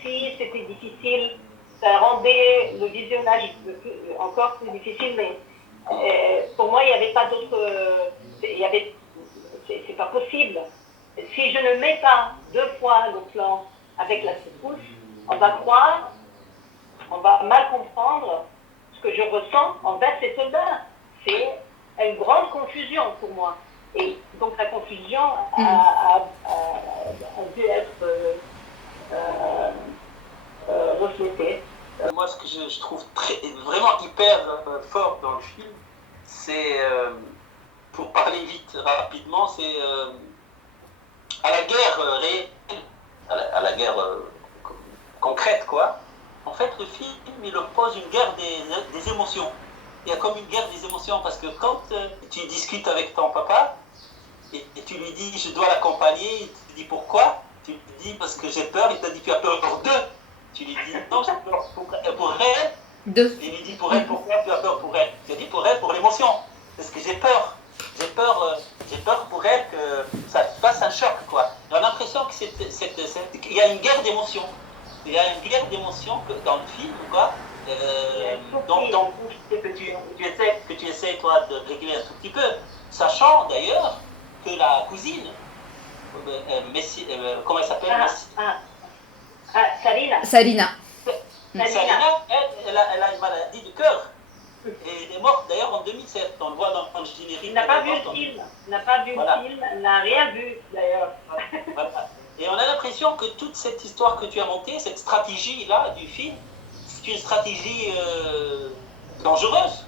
si c'était difficile, ça rendait le visionnage encore plus difficile, mais pour moi, il n'y avait pas d'autre... c'est pas possible. Si je ne mets pas deux fois le plan avec la secousse, on va croire, on va mal comprendre ce que je ressens envers ces soldats. C'est une grande confusion pour moi. Et donc la confusion a dû être reflétée. Moi, ce que je trouve vraiment hyper fort dans le film, c'est, pour parler vite, rapidement, c'est à la guerre réelle, à la guerre concrète, quoi. En fait, le film, il oppose une guerre des émotions. Il y a comme une guerre des émotions, parce que quand tu discutes avec ton papa, et tu lui dis, je dois l'accompagner, il te dit pourquoi? Tu lui dis, parce que j'ai peur, il te dit, tu as peur pour deux. Tu lui dis, non, j'ai peur pour elle. Deux. Il lui dit, pour elle, pourquoi tu as peur pour elle? Tu dis, pour elle, pour l'émotion. Parce que j'ai peur. J'ai peur pour elle que ça fasse un choc, quoi. On a l'impression qu'il y a une guerre d'émotions. Il y a une guerre d'émotions dans le film, quoi. Donc que tu essaies, toi, de régler un tout petit peu. Sachant, d'ailleurs, que la cousine, comment elle s'appelle? Sarina. Sarina. Sarina, elle a une maladie du cœur. Et elle est morte d'ailleurs en 2007. On le voit dans le générique. Il n'a pas vu le film. Elle n'a rien vu d'ailleurs. Voilà. Et on a l'impression que toute cette histoire que tu as montée, cette stratégie-là du film, c'est une stratégie dangereuse,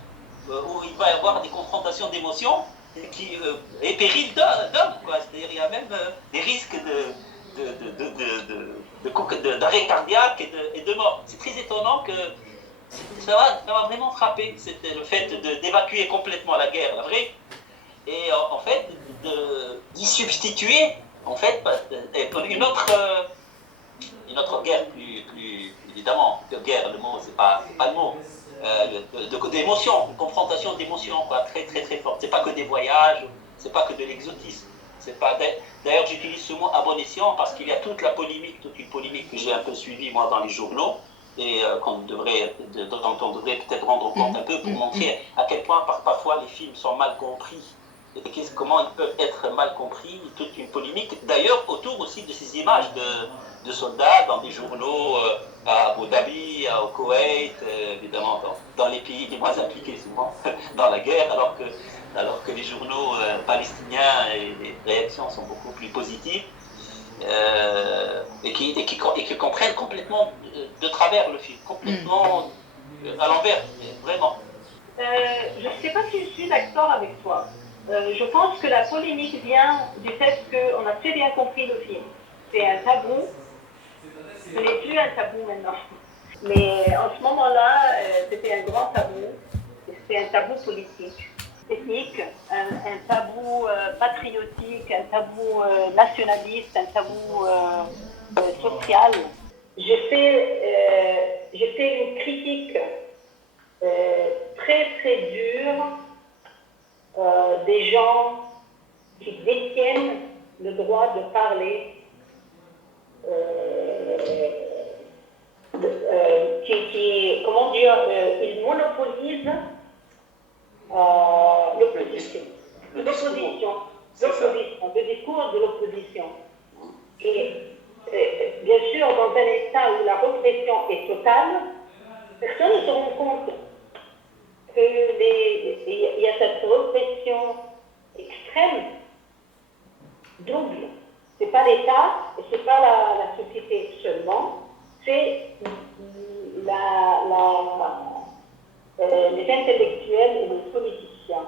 où il va y avoir des confrontations d'émotions et péril d'hommes, quoi. C'est-à-dire il y a même des risques d'arrêt cardiaque et de mort. C'est très étonnant que ça m'a vraiment frappé, c'était le fait d'évacuer complètement la guerre, la vraie, et en fait d'y substituer en fait une autre guerre plus évidemment, de guerre, le mot c'est pas le mot, d'émotions, une confrontation d'émotions quoi, très très très forte. C'est pas que des voyages, c'est pas que de l'exotisme. D'ailleurs, j'utilise ce mot à bon escient parce qu'il y a toute une polémique que j'ai un peu suivie moi dans les journaux et dont on devrait peut-être rendre compte un peu pour montrer à quel point parfois les films sont mal compris et comment ils peuvent être mal compris, toute une polémique. D'ailleurs, autour aussi de ces images de soldats dans des journaux à Abu Dhabi, au Koweït, évidemment dans les pays les moins impliqués souvent dans la guerre, alors que les journaux palestiniens et les réactions sont beaucoup plus positives et qui comprennent complètement de travers le film, complètement à l'envers, vraiment. Je ne sais pas si je suis d'accord avec toi. Je pense que la polémique vient du fait qu'on a très bien compris le film. C'est un tabou. Ce n'est plus un tabou maintenant. Mais en ce moment-là, c'était un grand tabou. C'était un tabou politique, ethnique, un tabou patriotique, un tabou nationaliste, un tabou social. J'ai fait une critique très très dure des gens qui détiennent le droit de parler, comment dire, ils monopolisent l'opposition, le discours de l'opposition. Et bien sûr, dans un état où la répression est totale, personne ne se rend compte qu'il y a cette répression extrême, double. Ce n'est pas l'État et ce n'est pas la société seulement, c'est les intellectuels et les politiciens.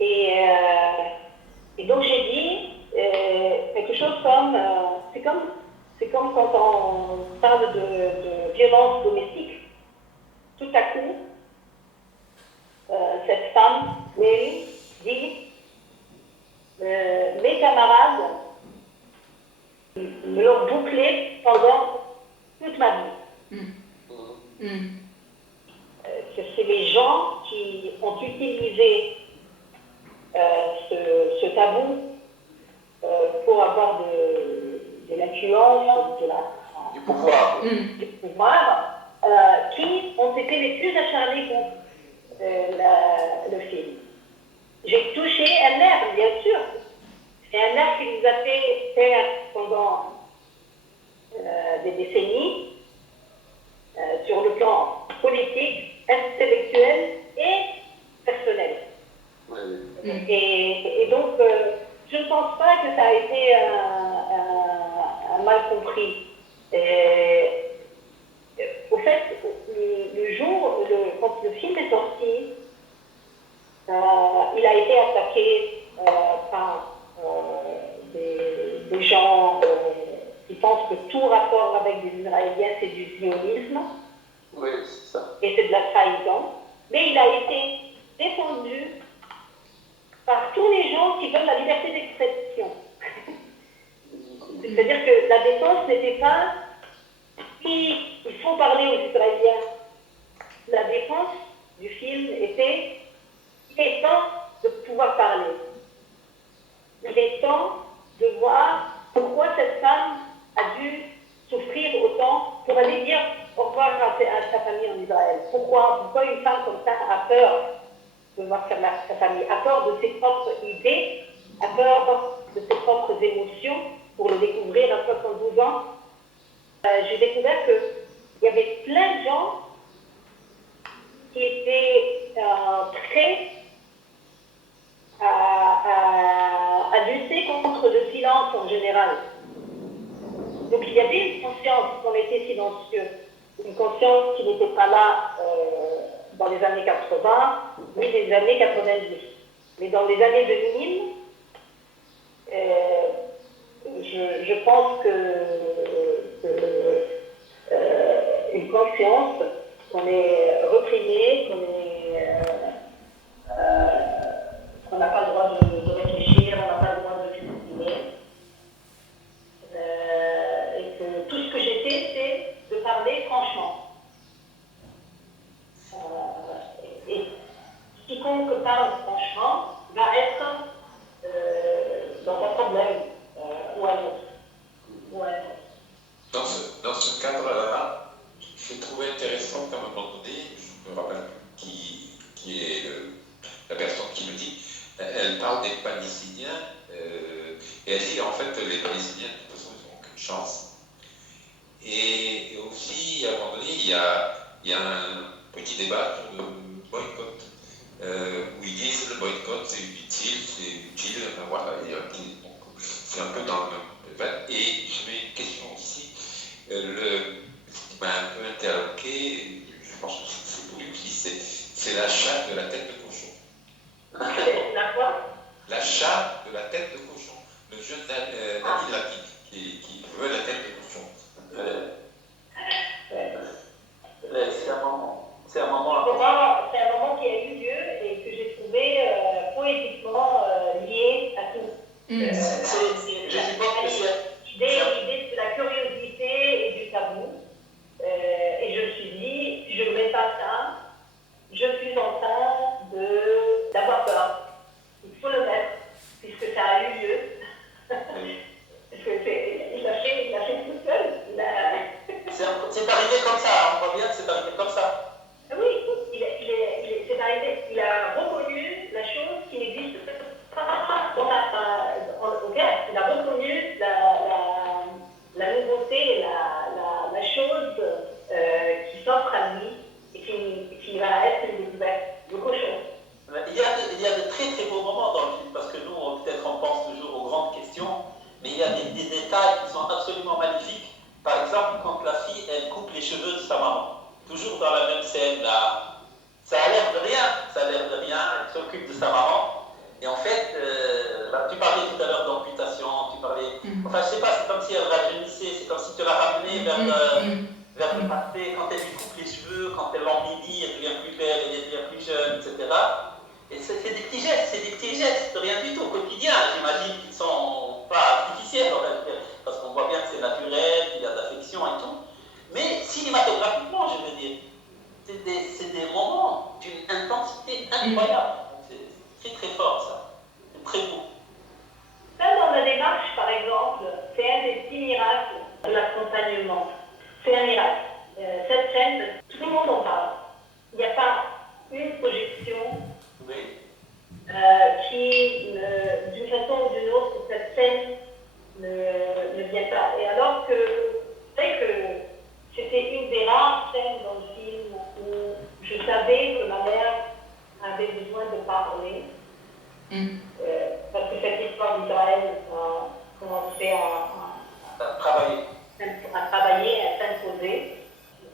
Et donc j'ai dit quelque chose comme, c'est comme quand on parle de violence domestique. Tout à coup, cette femme, Mary, dit mes camarades me l'ont bouclé pendant toute ma vie. C'est les gens qui ont utilisé ce tabou pour avoir de l'influence, du pouvoir, qui ont été les plus acharnés contre le film. J'ai touché un nerf, bien sûr. C'est un nerf qui nous a fait faire pendant des décennies sur le plan politique, intellectuel et personnel. Et donc, je ne pense pas que ça a été un mal compris. Au fait, quand le film est sorti, il a été attaqué par des gens qui pensent que tout rapport avec les Israéliens, c'est du sionisme. Oui, c'est ça. Et c'est de la trahison. Mais il a été défendu par tous les gens qui veulent la liberté d'expression. C'est-à-dire que la défense n'était pas il faut parler aux Israéliens. La défense du film était il est temps de pouvoir parler. Il est temps de voir pourquoi cette femme a dû souffrir autant pour aller dire au revoir à sa famille en Israël. Pourquoi une femme comme ça a peur de voir sa famille, a peur de ses propres idées, a peur de ses propres émotions pour le découvrir à 72 ans. J'ai découvert qu'il y avait plein de gens qui étaient prêts à lutter contre le silence en général. Donc il y avait une conscience qu'on était silencieux, une conscience qui n'était pas là dans les années 80, ni les années 90. Mais dans les années 2000, je je pense une conscience qu'on est réprimé, qu'on n'a pas le droit de réfléchir, on n'a pas le droit de s'exprimer. Et que tout ce que j'ai fait, c'est de parler franchement. Et quiconque parle franchement va être dans un problème ou un autre. Dans ce cadre-là, j'ai trouvé intéressant qu'à un moment donné, je me rappelle qui est la personne qui le dit, elle parle des Palestiniens, et elle dit en fait les Palestiniens, de toute façon, ils n'ont aucune chance. Et aussi, à un moment donné, il y a un petit débat sur le boycott, où ils disent le boycott c'est utile, enfin voilà, donc c'est un peu dans le même veine. Et je mets une question aussi, ce qui m'a un peu interloqué, je pense que c'est pour lui aussi, c'est l'achat de la tête de cochon. La quoi? L'achat de la tête de cochon. Le jeune David Labi qui veut la tête de cochon. C'est un moment C'est un moment qui a eu lieu et que j'ai trouvé poétiquement lié à tout. je suppose que L'idée de la curiosité et du tabou. Et je me suis dit, je ne mets pas ça, je suis en train d'avoir peur. Il faut le mettre, puisque ça a eu lieu. Parce que il l'a fait tout seul. c'est arrivé comme ça, on voit bien que c'est arrivé comme ça. Oui, c'est arrivé. Il a reconnu la chose qui n'existe pas au Caire. Il a reconnu la nouveauté, la chose qui s'offre à lui et qui va être une découverte. Le cochon. Il y a de très très beaux moments dans le film, parce que nous, peut-être on pense toujours aux grandes questions, mais il y a des détails qui sont absolument magnifiques. Par exemple, quand la fille, elle coupe les cheveux de sa maman, toujours dans la même scène, là, ça a l'air de rien, elle s'occupe de sa maman, et en fait, là, tu parlais tout à l'heure d'amputation, enfin je sais pas, c'est comme si elle rajeunissait, c'est comme si tu la ramenais vers le passé, quand elle lui coupe les cheveux, quand elle l'embellit, elle devient plus belle, elle devient plus jeune, etc. Et c'est des petits gestes, rien du tout, au quotidien, j'imagine qu'ils sont pas artificiels, parce qu'on voit bien que c'est naturel, qu'il y a de l'affection et tout. Mais cinématographiquement, je veux dire, c'est des moments d'une intensité incroyable. C'est très très fort ça, c'est très beau. Ça, dans la démarche, par exemple, c'est un des petits miracles de l'accompagnement. C'est un miracle. Cette scène, tout le monde en parle. Il n'y a pas une projection qui, d'une façon ou d'une autre, cette scène ne vient pas. Et alors que c'est que c'était une des rares scènes dans le film où je savais que ma mère avait besoin de parler. Parce que cette histoire d'Israël a commencé à travailler, à s'imposer.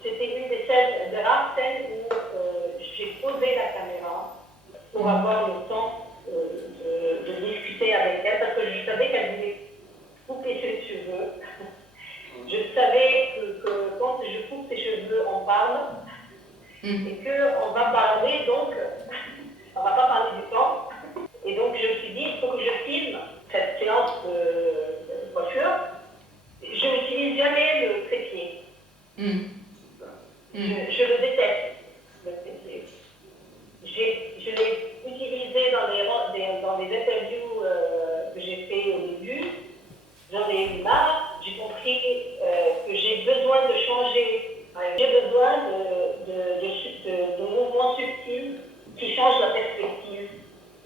C'était une des rares scènes où j'ai posé la caméra pour avoir le temps de discuter avec elle, parce que je savais qu'elle voulait couper ses cheveux. Je savais que quand je coupe ses cheveux, on parle, et qu'on va parler, donc, on va pas parler du temps. Et donc je me suis dit, il faut que je filme cette séance de coiffure. Je n'utilise jamais le trépied. Je le déteste, le trépied. Je l'ai utilisé dans les interviews que j'ai fait au début. J'en ai eu marre. J'ai compris que j'ai besoin de changer. J'ai besoin de mouvements subtils qui changent la perspective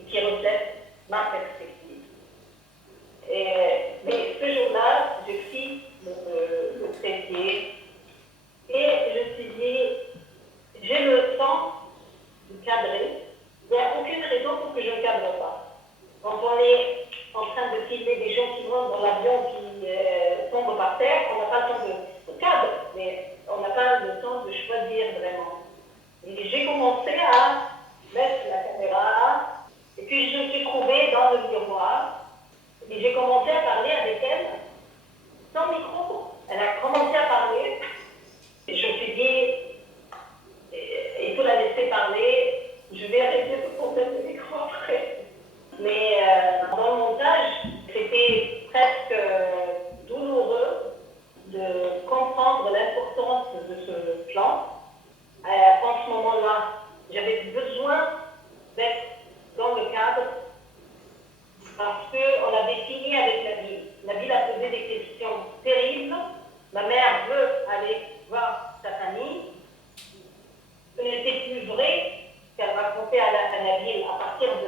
et qui reflètent ma perspective. Mais ce jour-là, j'ai pris le trépied et je me suis dit, j'ai le temps de cadrer. Il n'y a aucune raison pour que je ne cadre pas. Quand on est en train de filmer des gens qui montent dans l'avion, qui tombent par terre, on n'a pas le temps de cadre, mais on n'a pas le temps de choisir vraiment. Et j'ai commencé à mettre la caméra, et puis je me suis trouvée dans le miroir, et j'ai commencé à parler avec elle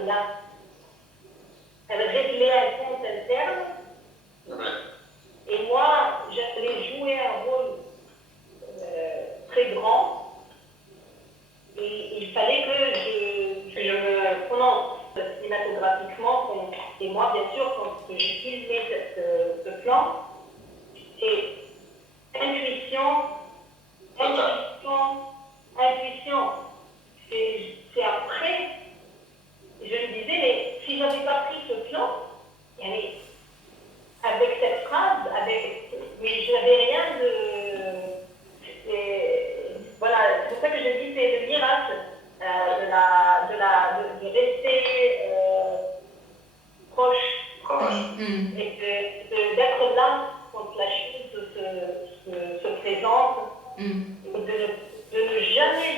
là. Elle réglait un compte interne. Et moi, j'allais jouer un rôle très grand. Et il fallait que je me prononce cinématographiquement. Et moi, bien sûr, quand j'ai filmé ce plan, c'est intuition. C'est après, je me disais, mais si je n'avais pas pris ce plan, avec cette phrase, mais je n'avais rien de... Voilà, c'est pour ça que je dis c'est le miracle de rester proche. Et d'être là quand la chose se présente. De ne jamais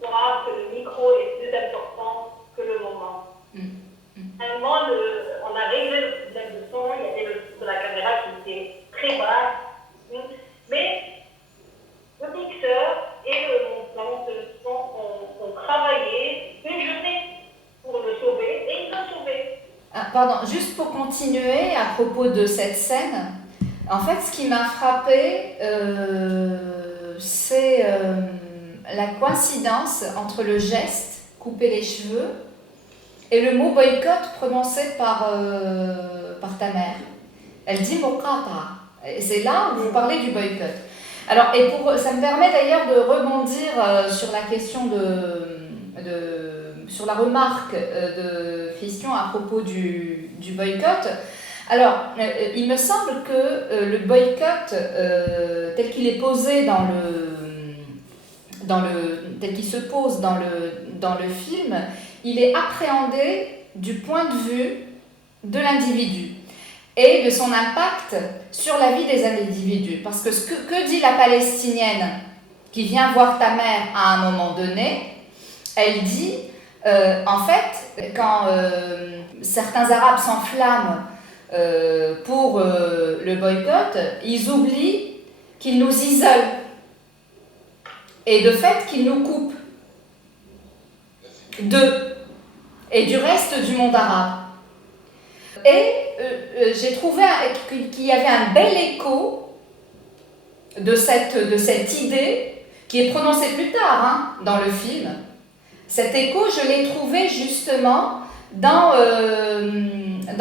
croire que le micro est plus important que le moment. Finalement, on a réglé le problème de son, il y avait le son de la caméra qui était très basse, mais le mixeur et le monteur de son ont travaillé une journée pour le sauver et ils l'ont sauvé. Ah, pardon, juste pour continuer à propos de cette scène, en fait, ce qui m'a frappé, c'est la coïncidence entre le geste, couper les cheveux, et le mot boycott prononcé par ta mère. Elle dit Mokata. Et c'est là où vous parlez du boycott. Alors, ça me permet d'ailleurs de rebondir sur la question sur la remarque de Christian à propos du boycott. Alors, il me semble que le boycott, tel qu'il est posé tel qu'il se pose dans le film, il est appréhendé du point de vue de l'individu et de son impact sur la vie des individus. Parce que que dit la Palestinienne qui vient voir ta mère à un moment donné, elle dit, en fait, quand certains Arabes s'enflamment pour le boycott, ils oublient qu'ils nous isolent et de fait qu'ils nous coupent d'eux et du reste du monde arabe. Et j'ai trouvé qu'il y avait un bel écho de cette idée qui est prononcée plus tard dans le film. Cet écho, je l'ai trouvé justement dans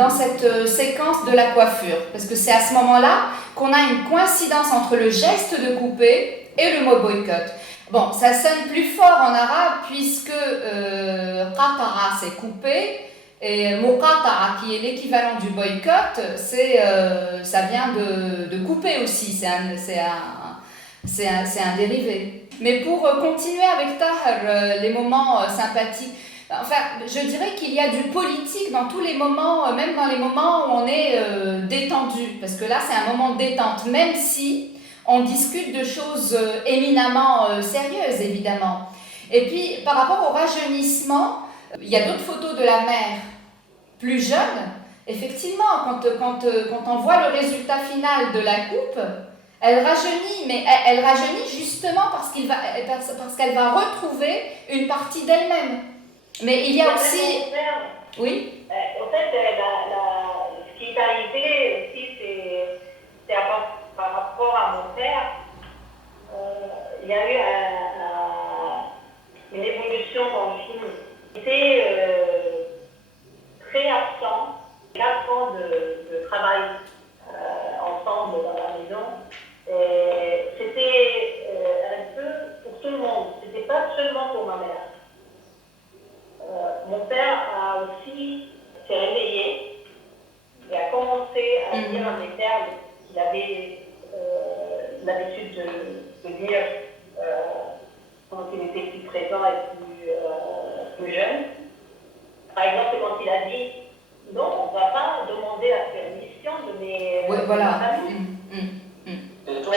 cette séquence de la coiffure, parce que c'est à ce moment-là qu'on a une coïncidence entre le geste de couper et le mot boycott. Bon, ça sonne plus fort en arabe puisque qata'a c'est couper et muqata'a qui est l'équivalent du boycott, ça vient de couper aussi, c'est un dérivé. Mais pour continuer avec Tahar, les moments sympathiques, enfin, je dirais qu'il y a du politique dans tous les moments, même dans les moments où on est détendu, parce que là c'est un moment de détente, même si on discute de choses éminemment sérieuses, évidemment. Et puis, par rapport au rajeunissement, il y a d'autres photos de la mère plus jeune. Effectivement, quand on voit le résultat final de la coupe, elle rajeunit, mais elle rajeunit justement parce qu'elle va retrouver une partie d'elle-même. Mais il y a aussi... Oui. En fait, ce qui est arrivé aussi, c'est par rapport à mon père, il y a eu une évolution dans le film. Il était très absent, 4 ans de travail ensemble dans la maison. C'était un peu pour tout le monde, c'était pas seulement pour ma mère. Mon père s'est réveillé et a commencé à dire à mes termes qu'il avait l'habitude de dire quand il était plus présent et plus jeune. Par exemple, quand il a dit non, on ne va pas demander la permission de mes familles. Et toi,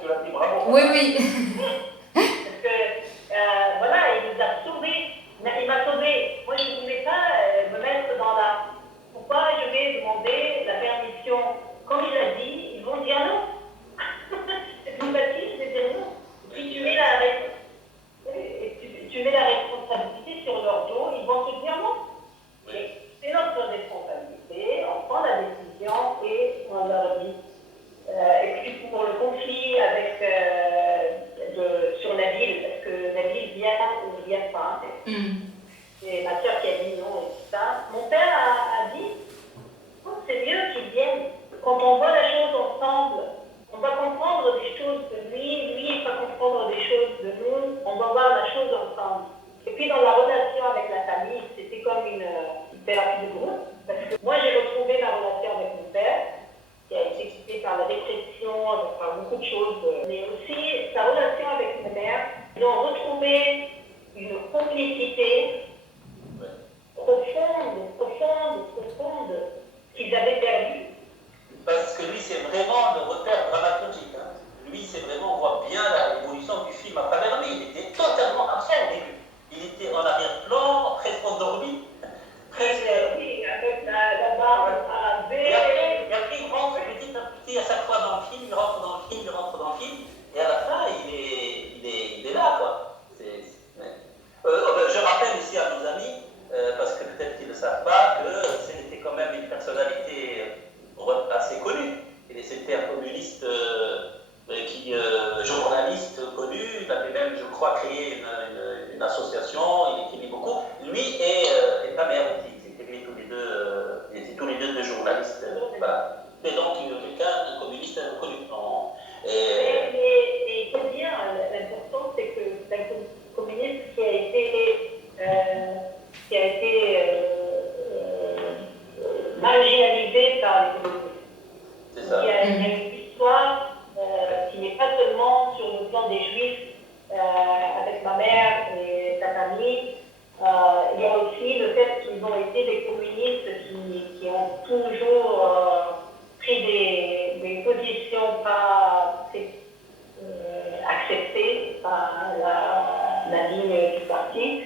tu l'as dit bravo. Oui. Parce que, voilà, il nous a sauvés. Il m'a sauvé. Moi, je ne voulais pas me mettre dans la... Pourquoi je vais demander la permission? Comme il a dit, ils vont dire non. C'est plus facile de dire non. Puis tu mets la responsabilité responsabilité sur leur dos, ils vont se dire non. C'est notre responsabilité, on prend la décision et on leur dit. Et puis pour le conflit avec, sur la ville, est-ce que la ville vient ou ne vient pas? C'est ma soeur qui a dit non et tout ça. Mon père a dit, oh, c'est mieux qu'ils viennent. Quand on voit la chose ensemble, on va comprendre des choses de lui, il va comprendre des choses de nous, on va voir la chose ensemble. Et puis dans la relation avec la famille, c'était comme une thérapie de groupe. Parce que moi j'ai retrouvé ma relation avec mon père, qui a été occupée par la dépression, par beaucoup de choses. Mais aussi sa relation avec ma mère, ils ont retrouvé une complicité profonde, qu'ils avaient perdue. Parce que lui, c'est vraiment le repère dramaturgique. Hein. Lui, c'est vraiment, on voit bien l'évolution du film à travers lui. Il était totalement absent au début. Il était en arrière-plan, presque endormi. Oui, avec la barbe rasée. Et après, il rentre petit à petit, à chaque fois dans le film, il rentre dans le film, et à la fin, il est là, quoi. Je rappelle ici à nos amis, parce que peut-être qu'ils ne le savent pas, que c'était quand même une personnalité assez connu. C'était un communiste, journaliste connu. Il avait même, je crois, créé une association. Il écrivait beaucoup. Lui et ta mère aussi. Ils étaient tous les deux des journalistes. Voilà. Et donc, un communiste connu. Mais il faut dire, l'important, c'est que c'est un communiste qui a été marginalisé par les communistes. C'est ça. Il y a une histoire qui n'est pas seulement sur le plan des Juifs avec ma mère et sa famille. Il y a aussi le fait qu'ils ont été des communistes qui ont toujours pris des positions pas acceptées par la ligne du parti.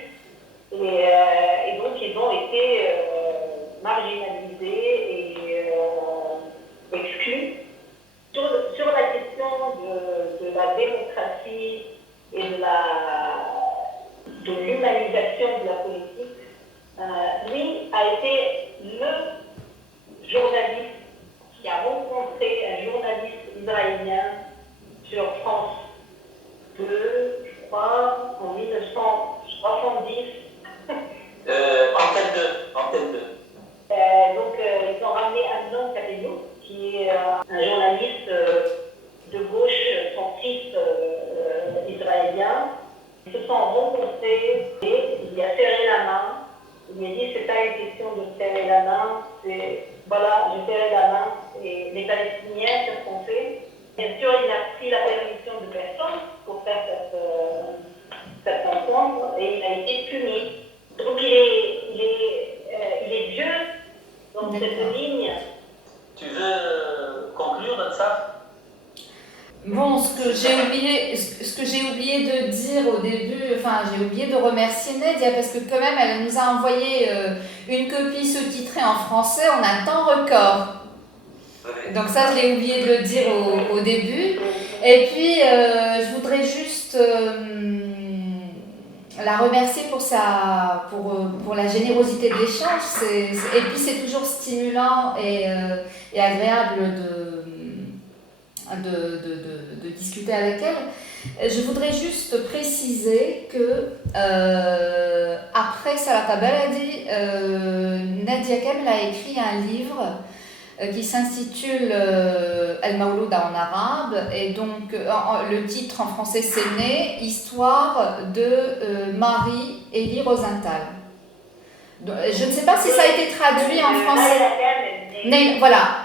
Et donc ils ont été marginalisés et exclus. Sur la question de la démocratie et de l'humanisation de la politique, lui a été le journaliste qui a rencontré un journaliste israélien sur France 2, je crois, en 1970. Antenne 2. Donc, ils ont ramené Amnon Kabenou, qui est un journaliste de gauche centriste israélien. Ils se sont rencontrés et il lui a serré la main. Il lui a dit c'est pas une question de serrer la main, c'est voilà, j'ai serré la main. Et les Palestiniens, qu'est-ce qu'on fait? Bien sûr, il a pris la permission de personne pour faire cette rencontre et il a été puni. Donc il est Dieu dans cette ligne. Tu veux conclure de ça? Bon, ce que j'ai oublié de dire au début, enfin j'ai oublié de remercier Nadia parce que quand même elle nous a envoyé une copie sous-titrée en français en un temps record. Donc ça je l'ai oublié de le dire au début. Et puis je voudrais juste la remercier pour la générosité de l'échange. Et puis c'est toujours stimulant et agréable de discuter avec elle. Je voudrais juste préciser que après Salat Baladi, Nadia Kamel a écrit un livre qui s'intitule Al-Mawlouda en arabe, et donc le titre en français c'est Né, histoire de Marie Élie Rosenthal. Je ne sais pas si ça a été traduit en français. Né, voilà.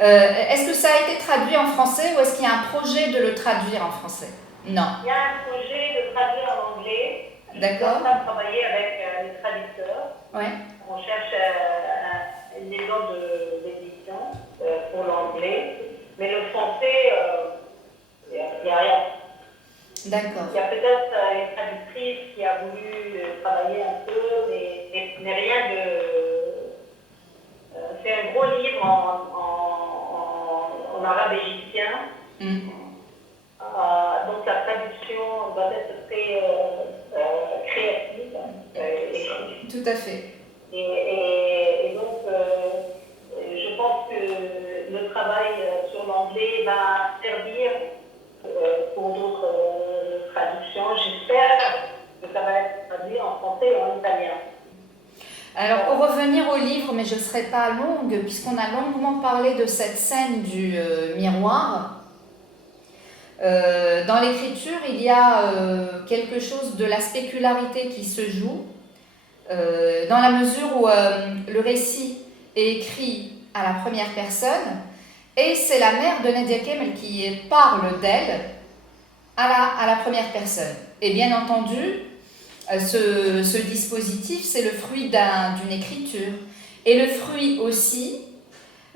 Est-ce que ça a été traduit en français ou est-ce qu'il y a un projet de le traduire en français? Non. Il y a un projet de traduire en anglais. D'accord. On a travaillé avec les traducteurs. Ouais. On cherche une maison d'édition pour l'anglais. Mais le français, il n'y a rien. D'accord. Il y a peut-être une traductrice qui a voulu travailler un peu, mais rien de... c'est un gros livre en arabe égyptien. Donc la traduction doit être très créative. tout à fait. Et donc, je pense que le travail sur l'anglais va servir pour d'autres traductions. J'espère que ça va être traduit en français et en italien. Alors, pour revenir au livre, mais je ne serai pas longue, puisqu'on a longuement parlé de cette scène du miroir. Dans l'écriture, il y a quelque chose de la spécularité qui se joue, dans la mesure où le récit est écrit à la première personne, et c'est la mère de Nadia Kemal qui parle d'elle à la première personne. Et bien entendu, ce dispositif, c'est le fruit d'une écriture, et le fruit aussi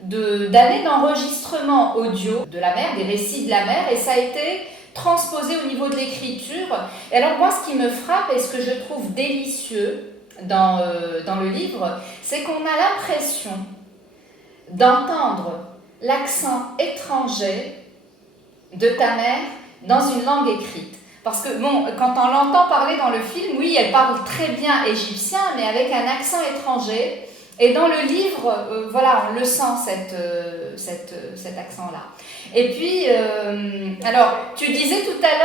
d'années d'enregistrement audio de la mère, des récits de la mère, et ça a été transposé au niveau de l'écriture. Et alors moi, ce qui me frappe et ce que je trouve délicieux dans le livre, c'est qu'on a l'impression d'entendre l'accent étranger de ta mère dans une langue écrite. Parce que, bon, quand on l'entend parler dans le film, oui, elle parle très bien égyptien, mais avec un accent étranger. Et dans le livre, voilà, on le sent, cet accent-là. Et puis, alors, tu disais tout à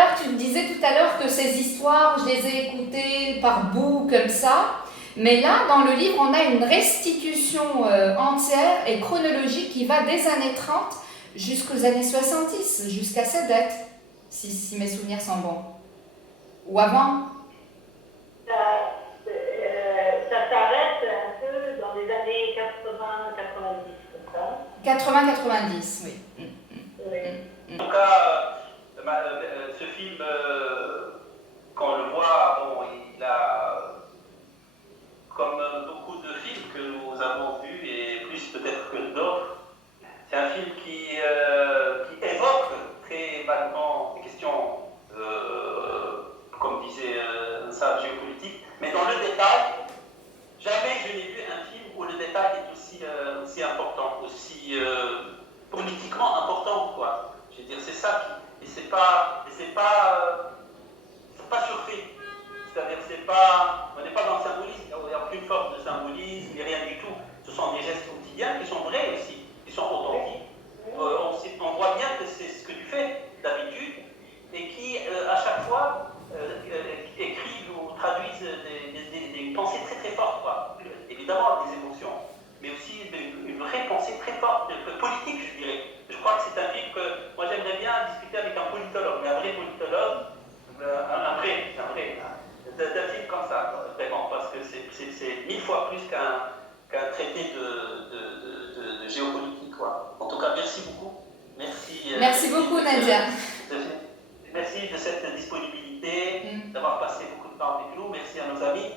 l'heure que ces histoires, je les ai écoutées par bouts comme ça. Mais là, dans le livre, on a une restitution entière et chronologique qui va des années 30 jusqu'aux années 70, jusqu'à ses dettes, si mes souvenirs sont bons. Ou avant. Ça s'arrête un peu dans les années 80-90, comme ça. 80-90, oui. Oui. En tout cas, ce film, quand on le voit, bon, il a, comme beaucoup de films que nous avons vus, et plus peut-être que d'autres, c'est un film qui évoque très vaguement des questions, comme disait ça, géopolitique, mais dans le détail, jamais je n'ai vu un film où le détail est aussi important, aussi politiquement important, quoi. Je veux dire, c'est ça qui, et c'est pas surfait. C'est-à-dire, on n'est pas dans le symbolisme, il n'y a aucune forme de symbolisme, ni rien du tout. Ce sont des gestes quotidiens qui sont vrais aussi, qui sont authentiques. On voit bien que c'est ce que tu fais d'habitude et qui, à chaque fois, écrivent ou traduisent des pensées très très fortes, quoi. Évidemment des émotions, mais aussi une vraie pensée très forte, politique, je dirais. Je crois que c'est un film que moi j'aimerais bien discuter avec un politologue, mais un vrai politologue, un vrai, d'un film comme ça, vraiment, parce que c'est 1000 fois plus qu'un traité de géopolitique, quoi. En tout cas, merci beaucoup. Merci beaucoup, Nadia. Merci de cette disponibilité, d'avoir passé beaucoup de temps avec nous. Merci à nos amis.